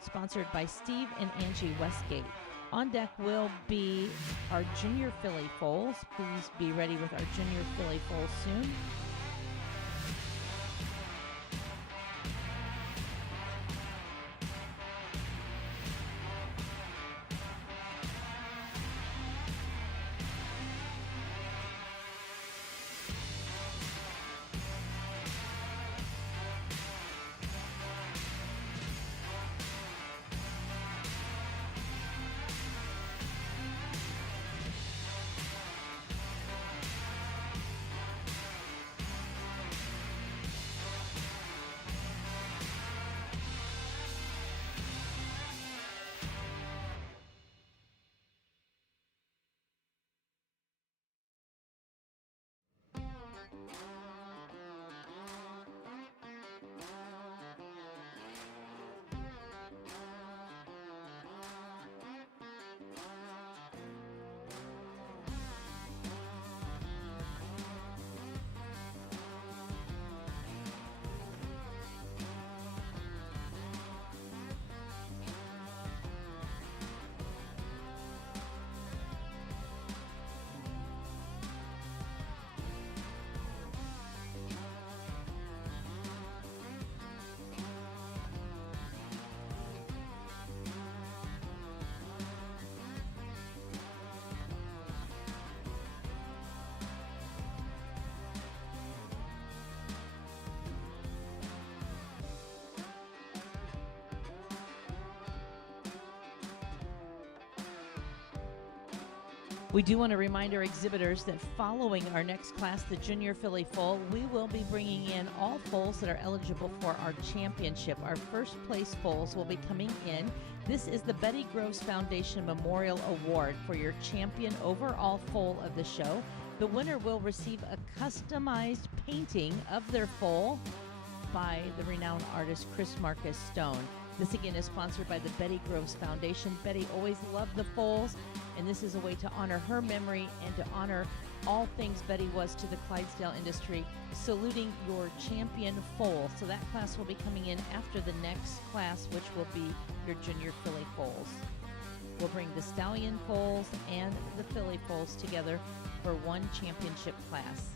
sponsored by Steve and Angie Westgate. On deck will be our junior filly foals. Please be ready with our junior filly foals soon. We do want to remind our exhibitors that following our next class, the Junior Filly Foal, we will be bringing in all foals that are eligible for our championship. Our first place foals will be coming in. This is the Betty Groves Foundation Memorial Award for your champion overall foal of the show. The winner will receive a customized painting of their foal by the renowned artist Chris Marcus Stone. This again is sponsored by the Betty Groves Foundation. Betty always loved the foals, and this is a way to honor her memory and to honor all things Betty was to the Clydesdale industry, saluting your champion foal. So that class will be coming in after the next class, which will be your junior filly foals. We'll bring the stallion foals and the filly foals together for one championship class.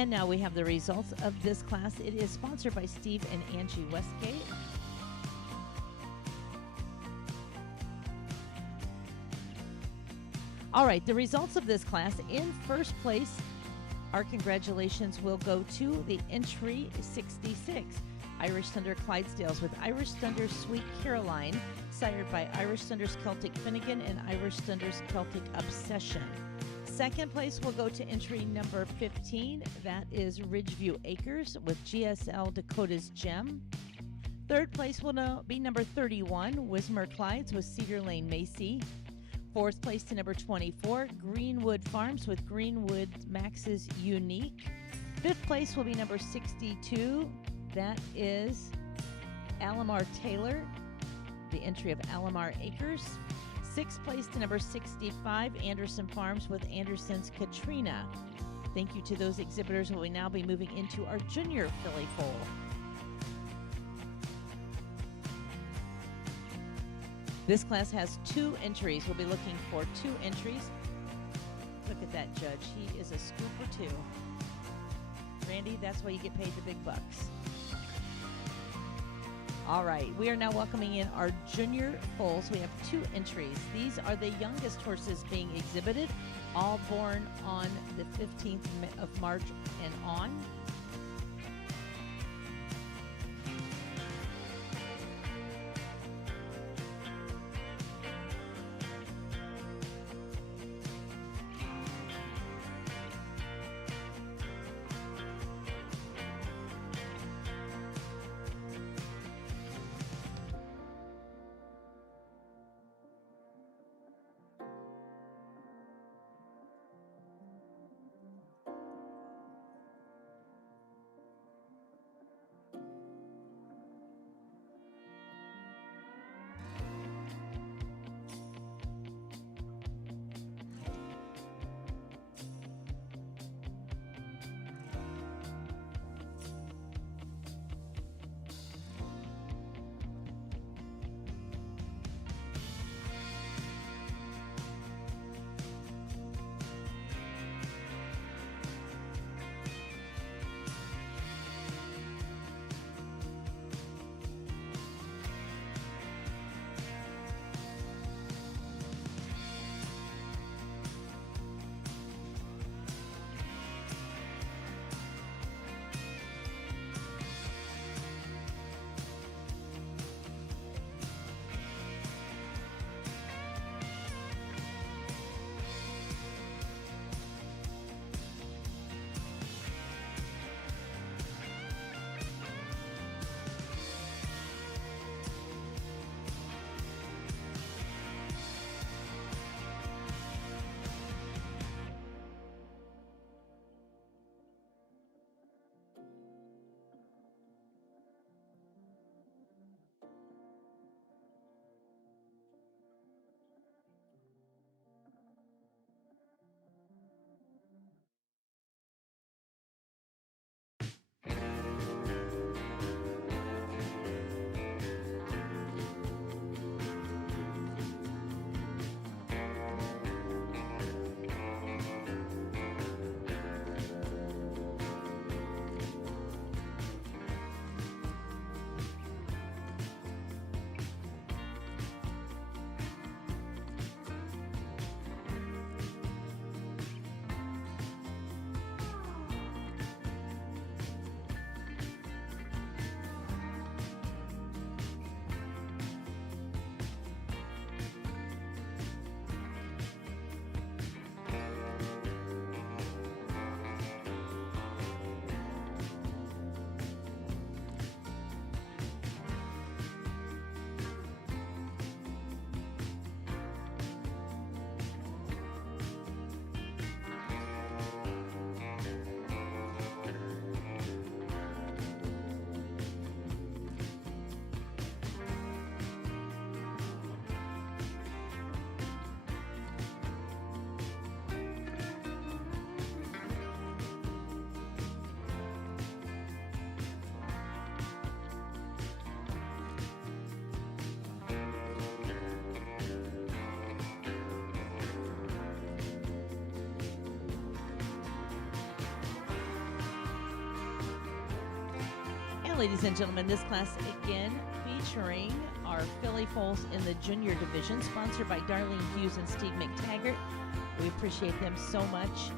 And now we have the results of this class. It is sponsored by Steve and Angie Westgate. All right, the results of this class. In first place, our congratulations will go to the entry 66, Irish Thunder Clydesdales, with Irish Thunder Sweet Caroline, sired by Irish Thunder's Celtic Finnegan and Irish Thunder's Celtic Obsession. Second place will go to entry number 15. That is Ridgeview Acres with GSL Dakota's Gem. Third place will be number 31, Wismer Clydes with Cedar Lane Macy. Fourth place to number 24, Greenwood Farms with Greenwood Max's Unique. Fifth place will be number 62. That is Alamar Taylor, the entry of Alamar Acres. Sixth place to number 65, Anderson Farms with Anderson's Katrina. Thank you to those exhibitors who will now be moving into our junior filly foal. This class has 2 entries. We'll be looking for 2 entries. Look at that judge. He is a scooper too. Randy, that's why you get paid the big bucks. All right, we are now welcoming in our junior foals. We have 2 entries. These are the youngest horses being exhibited, all born on the 15th of March and on. Ladies and gentlemen, this class again featuring our filly foals in the junior division, sponsored by Darlene Hughes and Steve McTaggart. We appreciate them so much.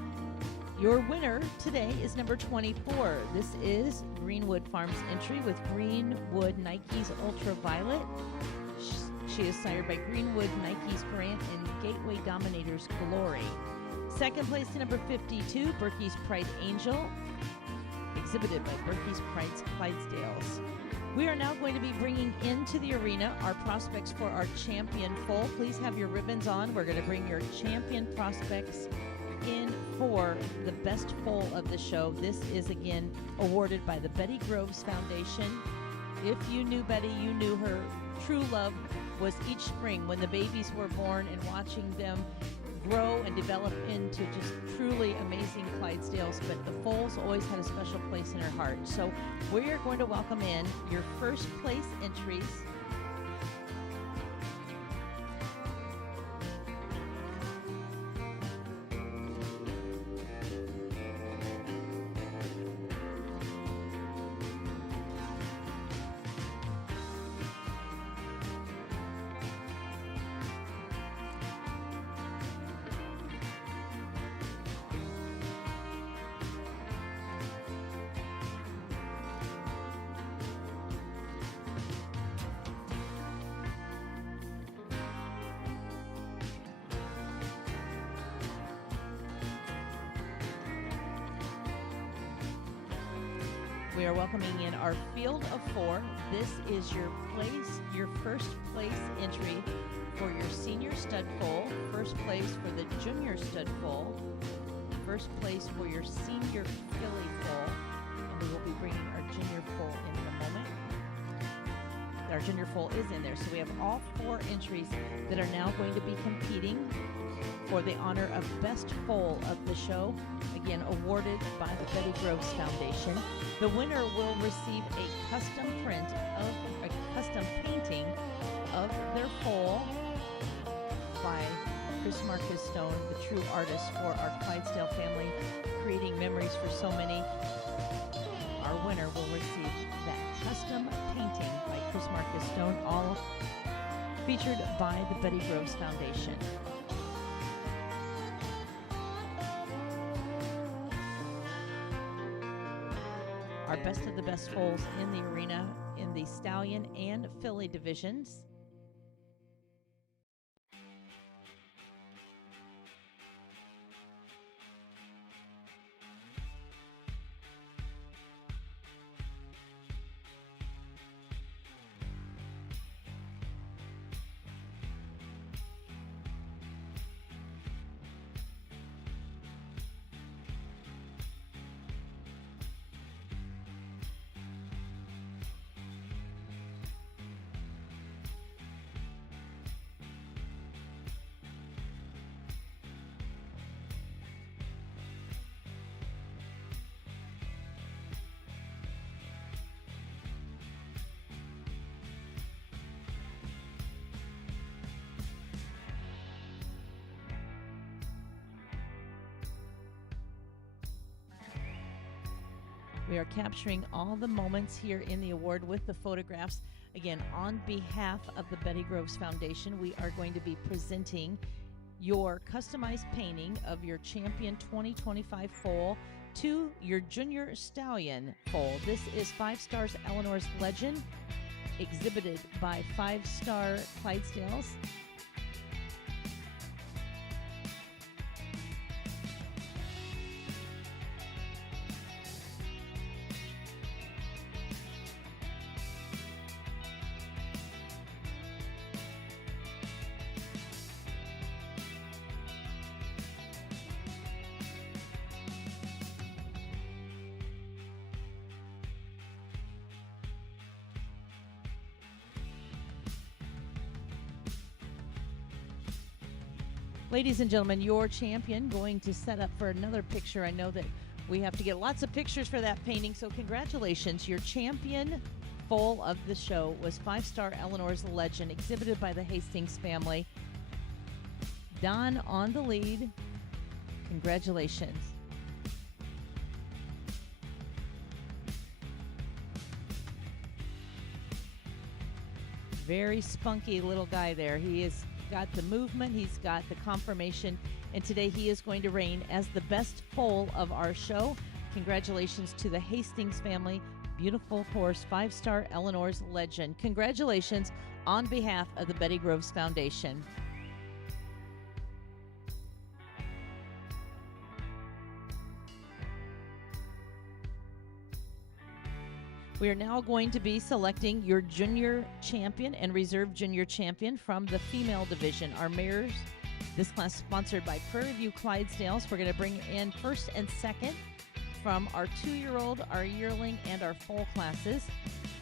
Your winner today is number 24. This is Greenwood Farms entry with Greenwood Nike's Ultraviolet. She is sired by Greenwood Nike's Grant and Gateway Dominator's Glory. Second place to number 52, Berkey's Pride Angel, exhibited by Berkey's Pride's Clydesdales. We are now going to be bringing into the arena our prospects for our champion foal. Please have your ribbons on. We're going to bring your champion prospects in for the best foal of the show. This is again awarded by the Betty Groves Foundation. If you knew Betty, you knew her true love was each spring when the babies were born and watching them grow and develop into just truly amazing Clydesdales, but the foals always had a special place in her heart. So we are going to welcome in your first place entries. We are welcoming in our field of 4. This is your first place entry for your senior stud foal, first place for the junior stud foal, first place for your senior filly foal, and we will be bringing our junior foal in a moment. Our junior foal is in there, so we have all 4 entries that are now going to be competing for the honor of best foal of the show, again awarded by the Betty Groves Foundation. The winner will receive a custom print of a custom painting of their foal by Chris Marcus Stone, the true artist for our Clydesdale family, creating memories for so many. Our winner will receive that custom painting by Chris Marcus Stone, all featured by the Betty Groves Foundation. Our best of the best foals in the arena in the stallion and filly divisions. We are capturing all the moments here in the award with the photographs. Again, on behalf of the Betty Groves Foundation, we are going to be presenting your customized painting of your Champion 2025 foal to your Junior Stallion foal. This is 5 Stars Eleanor's Legend, exhibited by 5 Star Clydesdales. Ladies and gentlemen, your champion going to set up for another picture. I know that we have to get lots of pictures for that painting, so congratulations. Your champion foal of the show was 5 Star Eleanor's Legend, exhibited by the Hastings family. Don on the lead. Congratulations. Very spunky little guy there. He has got the movement, he's got the conformation, and today he is going to reign as the best foal of our show. Congratulations to the Hastings family. Beautiful horse, 5 Star Eleanor's Legend. Congratulations on behalf of the Betty Groves Foundation. We are now going to be selecting your junior champion and reserve junior champion from the female division. Our mares, this class sponsored by Prairie View Clydesdales. We're going to bring in first and second from our 2-year-old, our yearling, and our foal classes.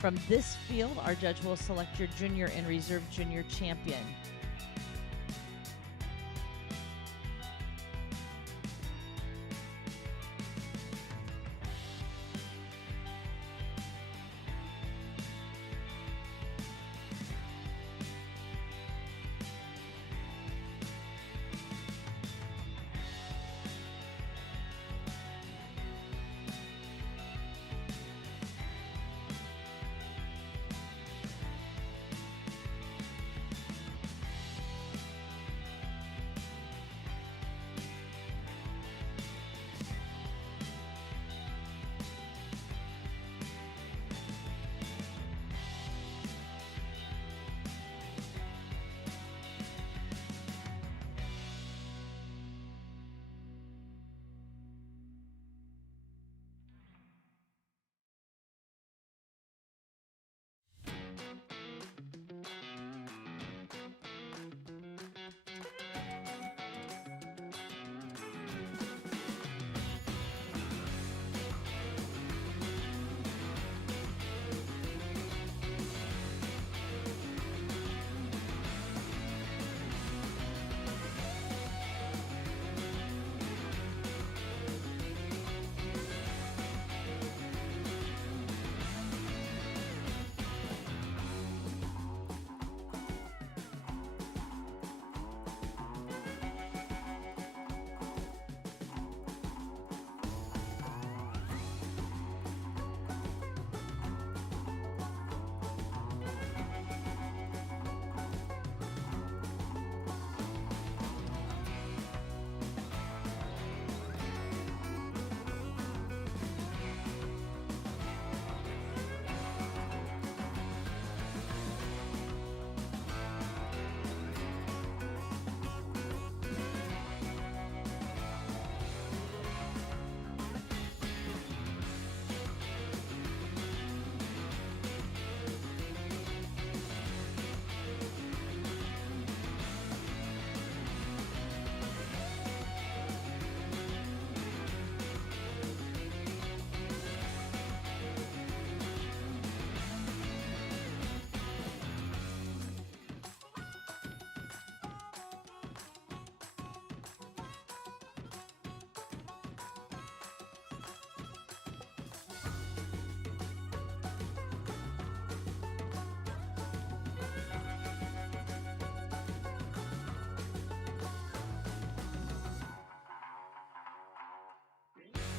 From this field, our judge will select your junior and reserve junior champion.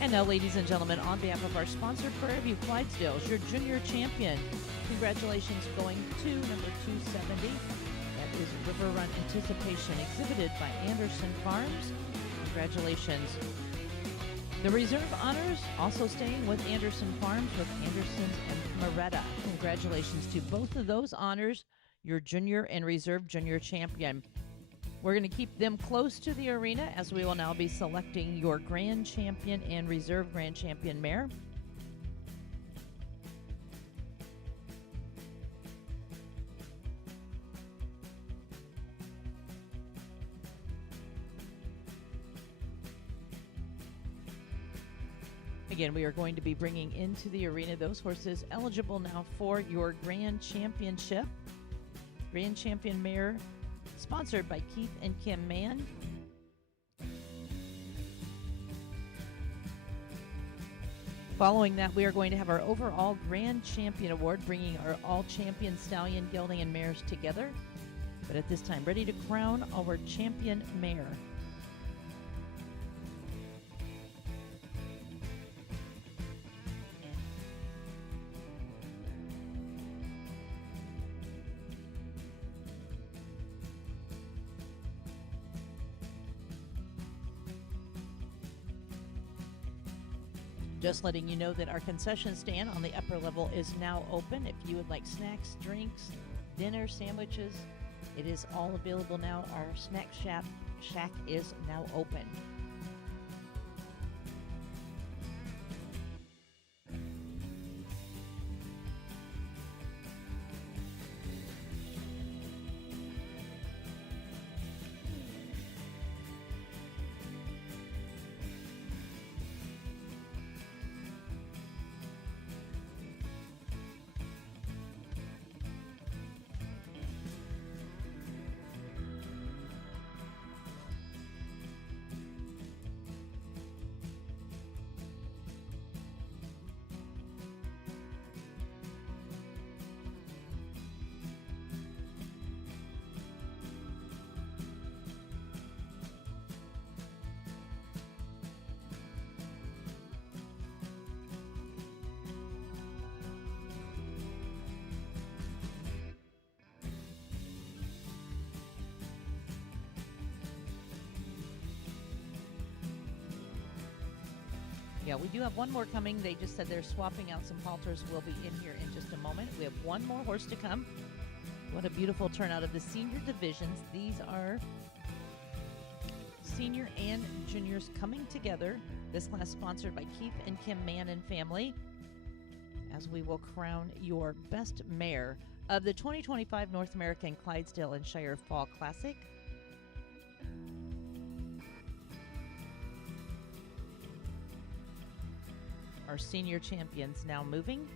And now, ladies and gentlemen, on behalf of our sponsor, Prairie View Clydesdales, your junior champion, congratulations going to number 270. That is River Run Anticipation, exhibited by Anderson Farms. Congratulations. The reserve honors also staying with Anderson Farms with Anderson's and Moretta. Congratulations to both of those honors, your junior and reserve junior champion. We're going to keep them close to the arena as we will now be selecting your grand champion and reserve grand champion mare. Again, we are going to be bringing into the arena those horses eligible now for your grand championship. Grand champion mare, sponsored by Keith and Kim Mann. Following that, we are going to have our overall Grand Champion Award, bringing our all-champion stallion, gelding, and mares together. But at this time, ready to crown our champion mare. Just letting you know that our concession stand on the upper level is now open. If you would like snacks, drinks, dinner, sandwiches, it is all available now. Our snack shack is now open. Yeah, we do have one more coming. They just said they're swapping out some halters. We'll be in here in just a moment. We have one more horse to come. What a beautiful turnout of the senior divisions. These are senior and juniors coming together. This class sponsored by Keith and Kim Mann and family, as we will crown your best mare of the 2025 North American Clydesdale and Shire Fall Classic. Our senior champions now moving.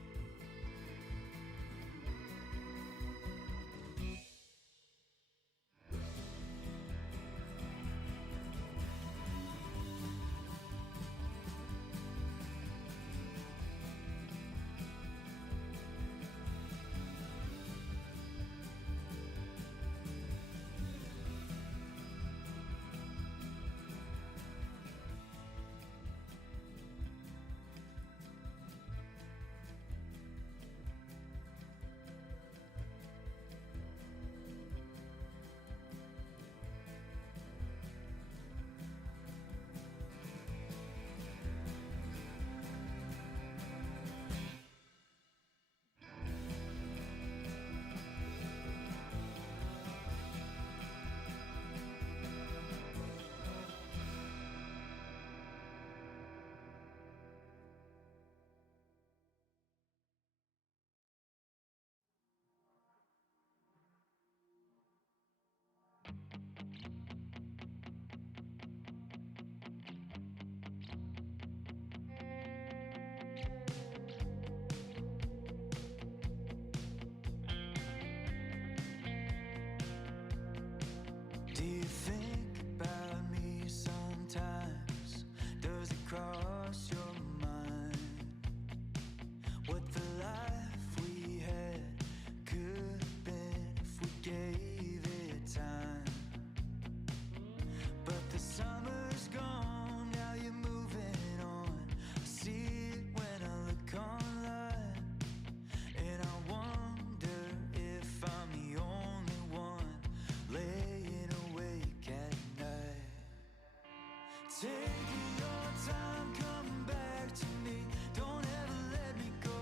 Do you think about me sometimes? Does it cross your mind what the life we had could have been if we gave it time? But the summer's gone, now you're moving on. I see it when I look online, and I wonder if I'm the only one laying awake at night. Take your time, come back to me. Don't ever let me go.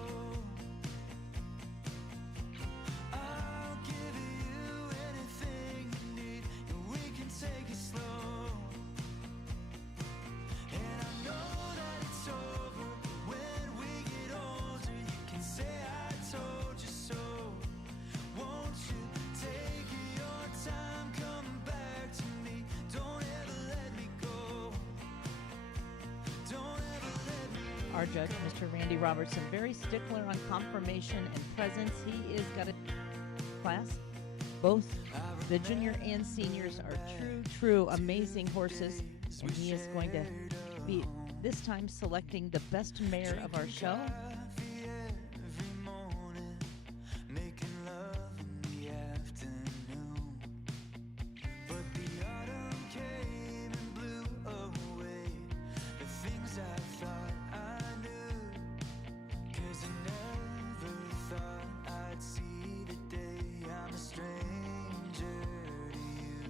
I'll give you anything you need, and we can take it slow. And I know that it's over when we get older. You can say I told you so. Won't you take your time, come back to me. Don't ever let me go. Don't ever let me go. Our judge, Mr. Randy Robertson, very stickler on confirmation and presence. He is got a class. Both the junior and seniors are true, amazing horses. And he is going to be, this time, selecting the best mare of our show. Coffee every morning, making love in the afternoon. But the autumn came and blew away the things I thought I knew. 'Cause I never thought I'd see the day I'm a stranger to you.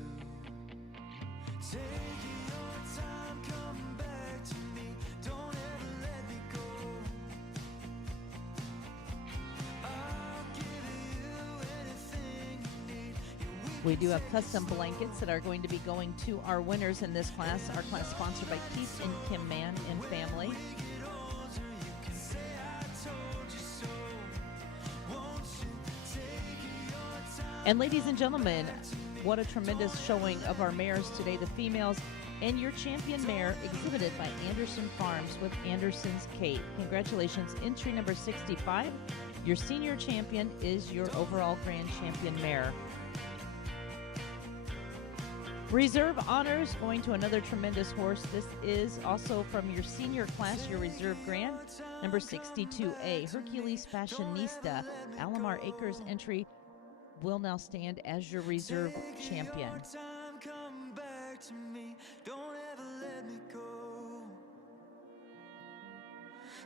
Take your time, come back to me. Don't ever let me go. I'll give you anything you need. Yeah, We do have custom blankets that are going to be going to our winners in this class. Our class sponsored by Keith and Kim Mann and family. get older, you can say I told you so. Won't you take your time? And ladies and gentlemen, what a tremendous showing of our mares today, the females, and your champion mare exhibited by Anderson Farms with Anderson's Kate. Congratulations, entry number 65. Your senior champion is your overall grand champion mare. Reserve honors going to another tremendous horse. This is also from your senior class, your reserve grand, number 62A, Hercules Fashionista. Alomar Acres entry will now stand as your reserve champion. Time, come back to me. Don't ever let me go.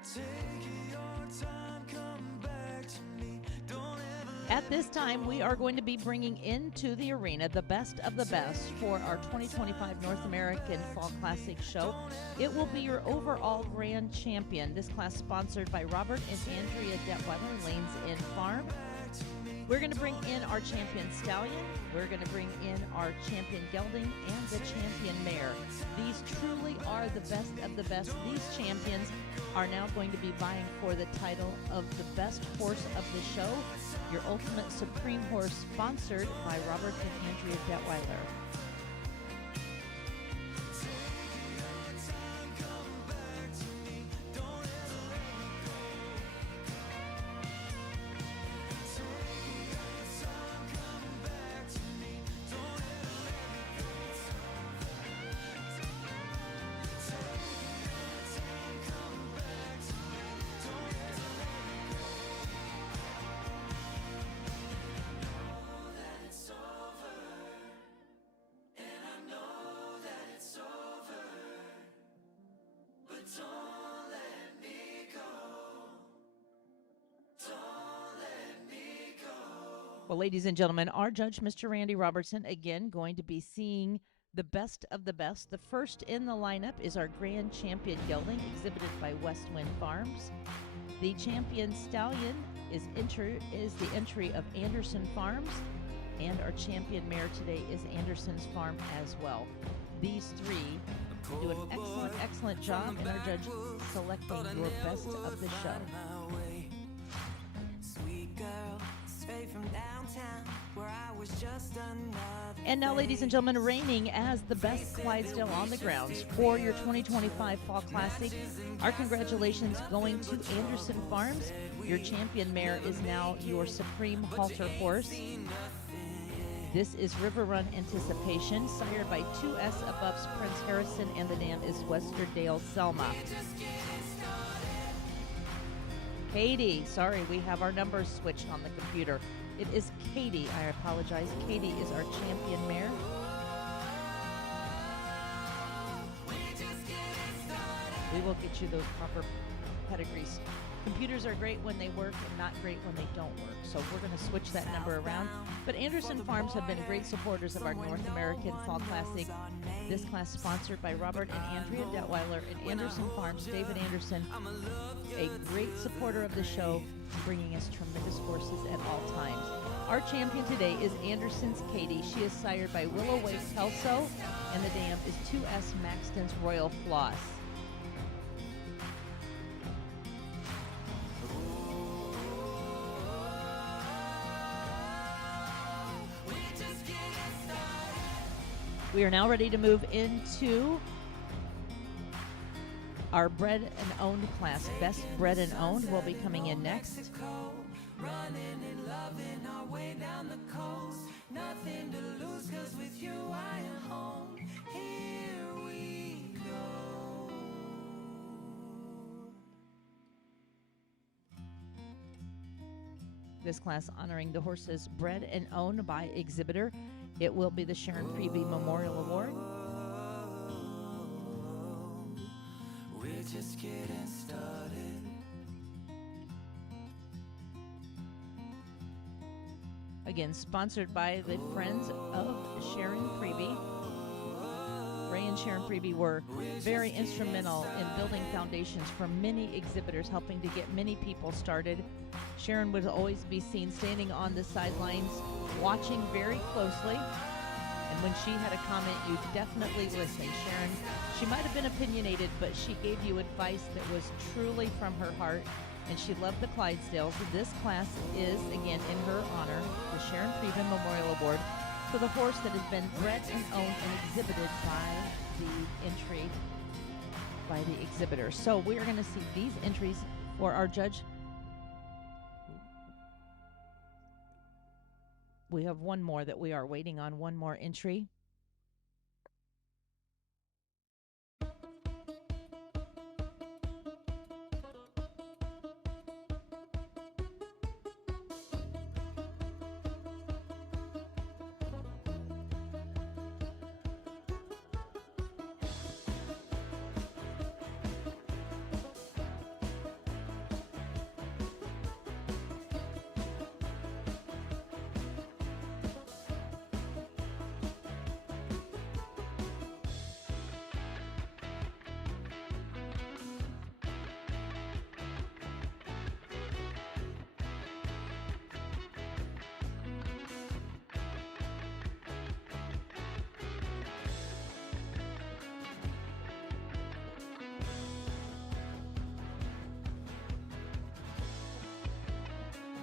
Take your time, come back to me. Don't ever let At this time, we are going to be bringing into the arena the best of the best for our 2025 North American Fall Classic show. It will be your overall grand champion. This class sponsored by Robert and Andrea Detweiler, Lanes Inn Farm. We're going to bring in our champion stallion. We're going to bring in our champion gelding and the champion mare. These truly are the best of the best. These champions are now going to be vying for the title of the best horse of the show. Your ultimate supreme horse, sponsored by Robert and Andrea Detweiler. Well, ladies and gentlemen, our judge, Mr. Randy Robertson, again going to be seeing the best of the best. The first in the lineup is our grand champion gelding, exhibited by Westwind Farms. The champion stallion is the entry of Anderson Farms, and our champion mare today is Anderson's Farm as well. These three do an excellent job, and our judge selecting your best of the show. And now, ladies and gentlemen, reigning as the best Clydesdale on the grounds for your 2025 Fall Classic, our congratulations going to Anderson Farms. Your champion mare is now your supreme halter horse. This is River Run Anticipation, sired by 2S Above's Prince Harrison, and the dam is Westerdale Selma. Katie, sorry, we have our numbers switched on the computer. It is Katie, I apologize. Katie is our champion mare. We will get you those proper pedigrees. Computers are great when they work and not great when they don't work. So we're going to switch that number around. But Anderson Farms have been great supporters of our North American Fall Classic. This class sponsored by Robert and Andrea Detweiler and Anderson Farms. David Anderson, a great supporter of the show, bringing us tremendous horses at all times. Our champion today is Anderson's Katie. She is sired by Willow Way Kelso, and the dam is 2S Maxton's Royal Floss. We are now ready to move into our bred and owned class. Best bred and owned will be coming in next. Running and loving our way down the coast. Nothing to lose, 'cause with you I am home. Here we go. This class honoring the horses bred and owned by exhibitor. It will be the Sharon Prevey Memorial Award. We're just getting started. Again, sponsored by the Friends of Sharon Prevey. Ray and Sharon Prevey were very instrumental in building foundations for many exhibitors, helping to get many people started. Sharon would always be seen standing on the sidelines, watching very closely. And when she had a comment, you definitely listened. Sharon, she might have been opinionated, but she gave you advice that was truly from her heart, and she loved the Clydesdales. This class is, again, in her honor, the Sharon Prevey Memorial Award for the horse that has been bred and owned and exhibited by the entry by the exhibitor. So we are going to see these entries for our judge. We have one more that we are waiting on, one more entry.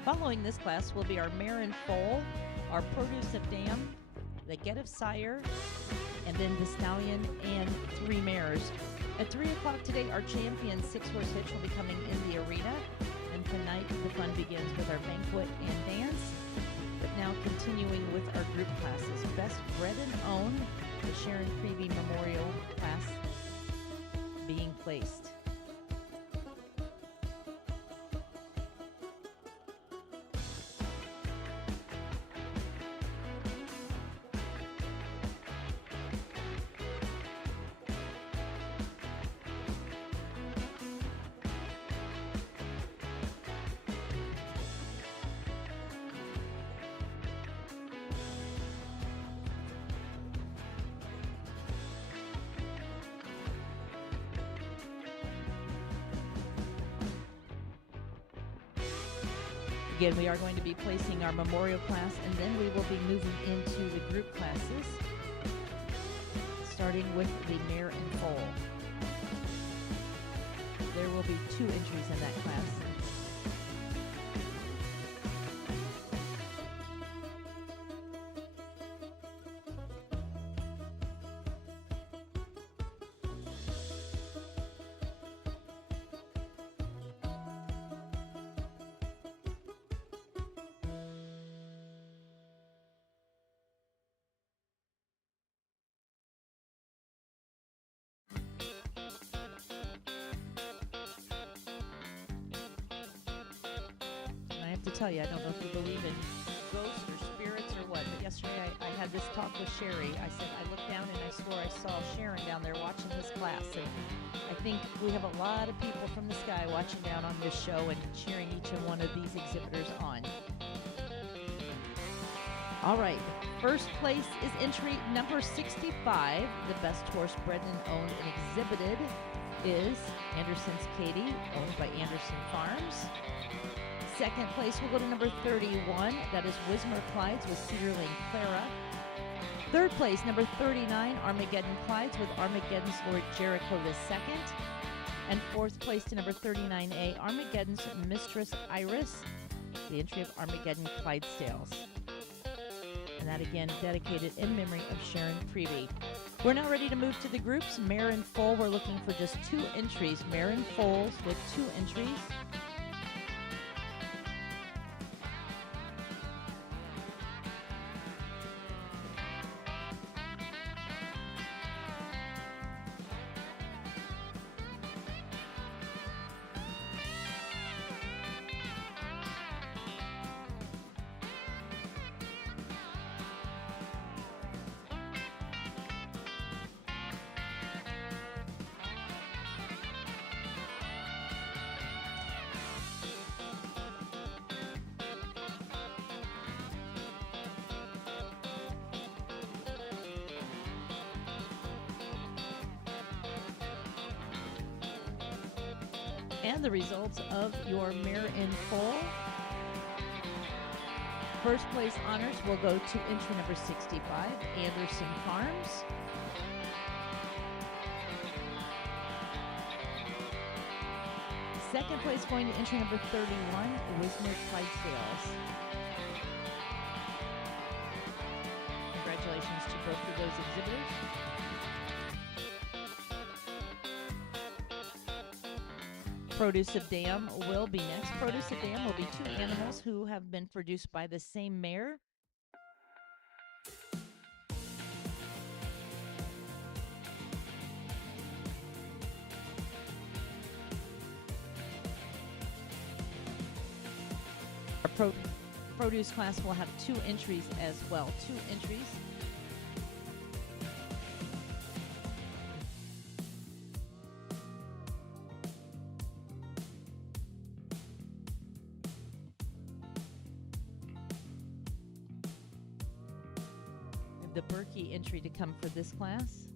Following this class will be our mare and foal, our produce of dam, the get of sire, and then the stallion and 3 mares. At 3 o'clock today, our champion 6-horse hitch will be coming in the arena. And tonight, the fun begins with our banquet and dance. But now continuing with our group classes. Best bred and owned, the Sharon Freebie Memorial class being placed. Again, we are going to be placing our memorial class, and then we will be moving into the group classes, starting with the mare and foal. There will be 2 entries in that class. To tell you, I don't know if you believe in ghosts or spirits or what, but yesterday I had this talk with Sherry. I said I looked down and I swore I saw Sharon down there watching this class, and I think we have a lot of people from the sky watching down on this show and cheering each and one of these exhibitors on. All right, first place is entry number 65. The best horse bred and owned and exhibited is Anderson's Katie, owned by Anderson Farms. Second place will go to number 31. That is Wismer Clydes with Yearling Clara. Third place, number 39, Armageddon Clydes with Armageddon's Lord Jericho II. And fourth place to number 39A, Armageddon's Mistress Iris, the entry of Armageddon Clydesdales. And that again dedicated in memory of Sharon Freebie. We're now ready to move to the groups. Mare and foal, we're looking for just 2 entries. Mare and foals with 2 entries. And the results of your mare and foal. First place honors will go to entry number 65, Anderson Farms. Second place going to entry number 31, Wismer Clydesdales. Congratulations to both of those exhibitors. Produce of Dam will be next. Produce of Dam will be 2 animals who have been produced by the same mare. Our produce class will have 2 entries as well. 2 entries. The Berkey entry to come for this class.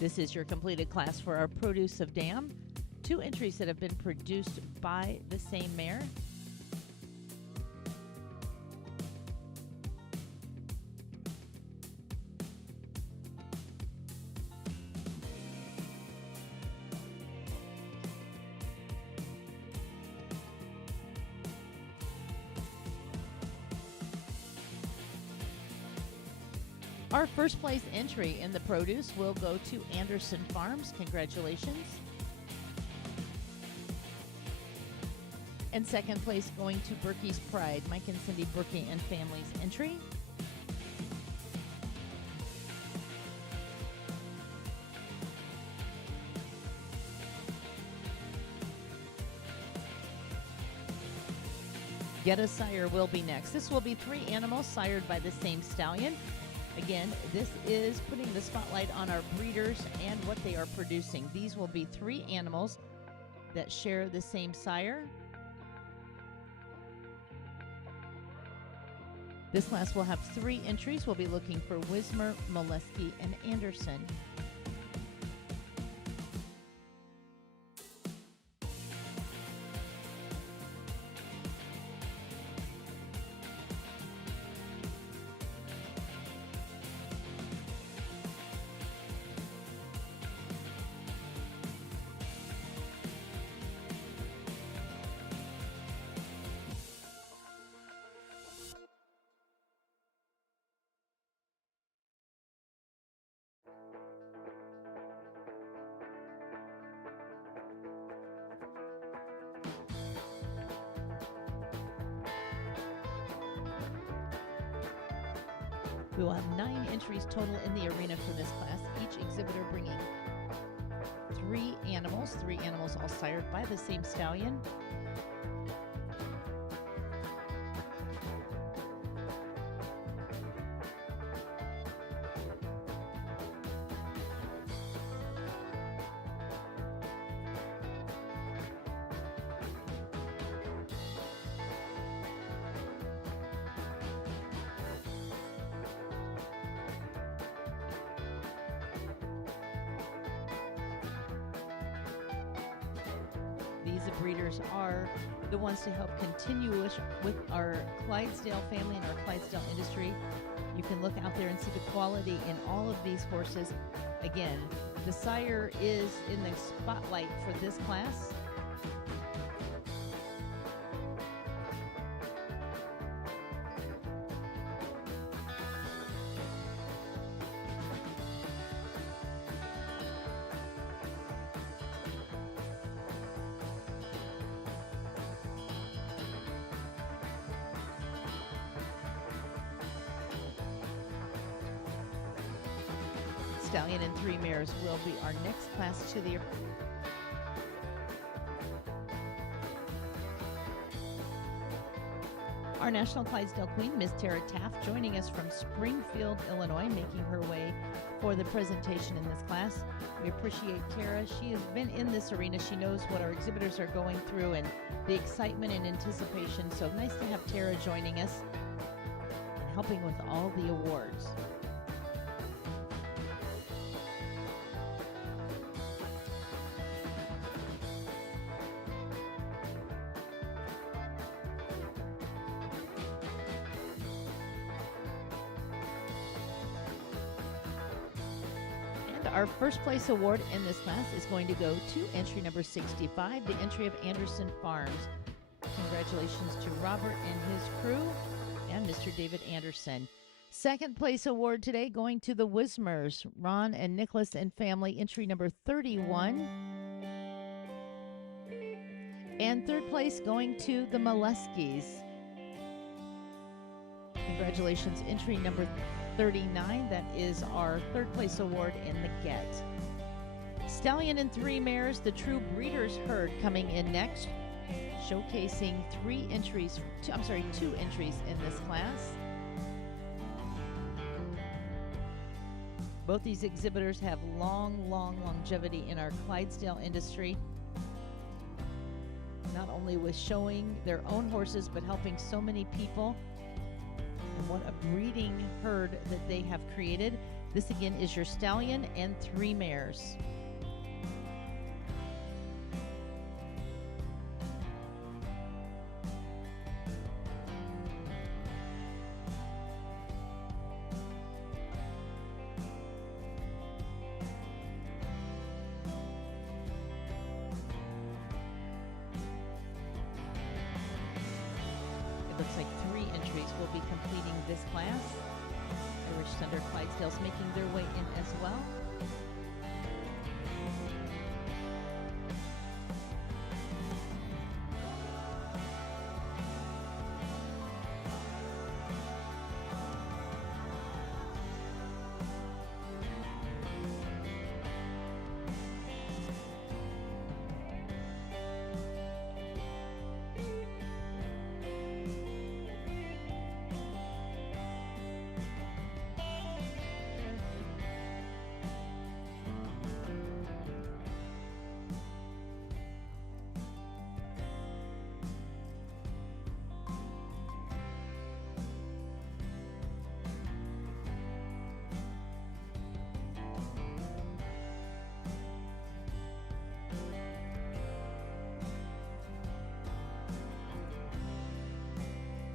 This is your completed class for our produce of dam. 2 entries that have been produced by the same mare. Our first place entry in the produce will go to Anderson Farms. Congratulations. And second place going to Berkey's Pride, Mike and Cindy Berkey and family's entry. Get a Sire will be next. This will be 3 animals sired by the same stallion. Again, this is putting the spotlight on our breeders and what they are producing. These will be 3 animals that share the same sire. This class will have 3 entries. We'll be looking for Wismer, Molesky, and Anderson. We will have 9 entries total in the arena for this class, each exhibitor bringing 3 animals all sired by the same stallion. These breeders are the ones to help continue with our Clydesdale family and our Clydesdale industry. You can look out there and see the quality in all of these horses. Again, the sire is in the spotlight for this class. Stallion and 3 mares will be our next class to the Our National Clydesdale Queen, Miss Tara Taft, joining us from Springfield, Illinois, making her way for the presentation in this class. We appreciate Tara. She has been in this arena. She knows what our exhibitors are going through and the excitement and anticipation. So nice to have Tara joining us and helping with all the awards. Our first place award in this class is going to go to entry number 65, the entry of Anderson Farms. Congratulations to Robert and his crew and Mr. David Anderson. Second place award today going to the Wismers, Ron and Nicholas and family, entry number 31. And third place going to the Moleskys. Congratulations, entry number 39. That is our third place award in the get. Stallion and 3 mares, the True Breeders herd coming in next, showcasing 2 entries in this class. Both these exhibitors have long longevity in our Clydesdale industry, not only with showing their own horses, but helping so many people. And what a breeding herd that they have created. This again is your stallion and 3 mares. Looks like 3 entries will be completing this class. Irish Thunder Clydesdales making their way in as well.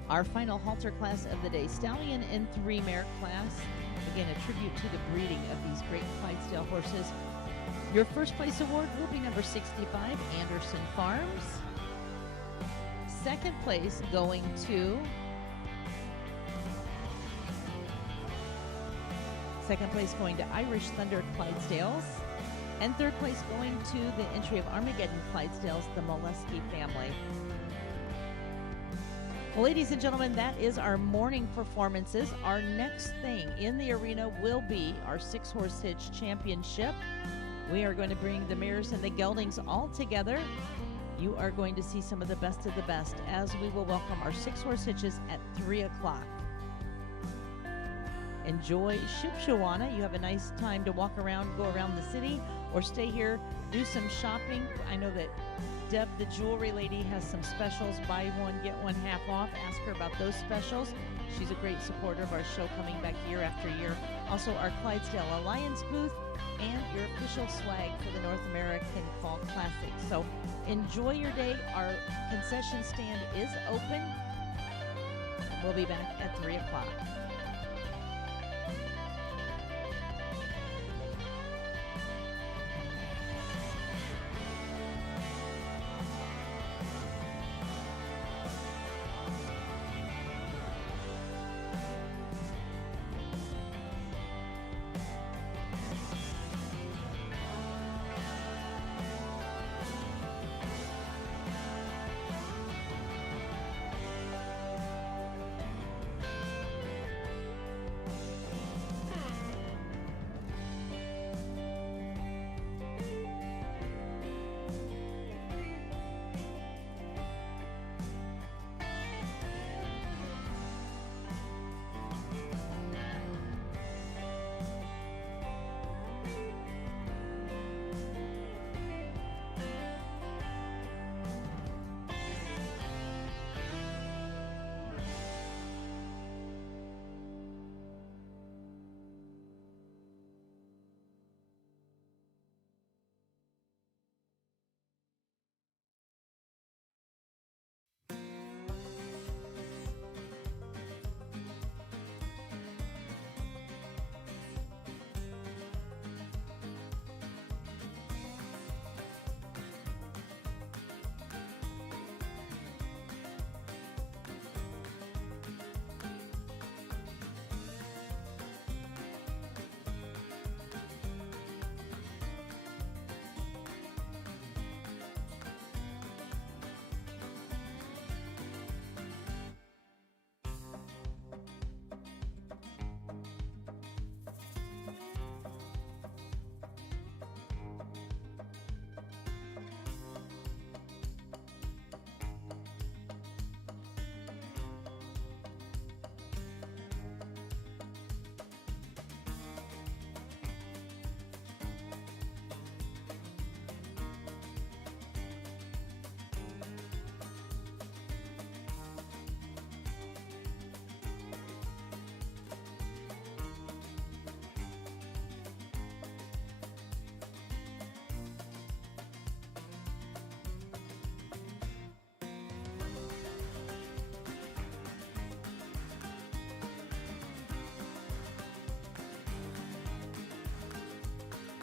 Our final halter class of the day, stallion and 3 mare class. Again, a tribute to the breeding of these great Clydesdale horses. Your first place award will be number 65, Anderson Farms. Second place going to Irish Thunder Clydesdales. And third place going to the entry of Armageddon Clydesdales, the Molesky family. Well, ladies and gentlemen, that is our morning performances. Our next thing in the arena will be our 6-horse hitch championship. We are going to bring the mares and the geldings all together. You are going to see some of the best as we will welcome our 6-horse hitches at 3 o'clock. Enjoy Shipshawana. You have a nice time to walk around, go around the city, or stay here, do some shopping. I know that Deb, the jewelry lady, has some specials. Buy one, get one half off. Ask her about those specials. She's a great supporter of our show, coming back year after year. Also, our Clydesdale Alliance booth and your official swag for the North American Fall Classic. So enjoy your day. Our concession stand is open. We'll be back at 3 o'clock.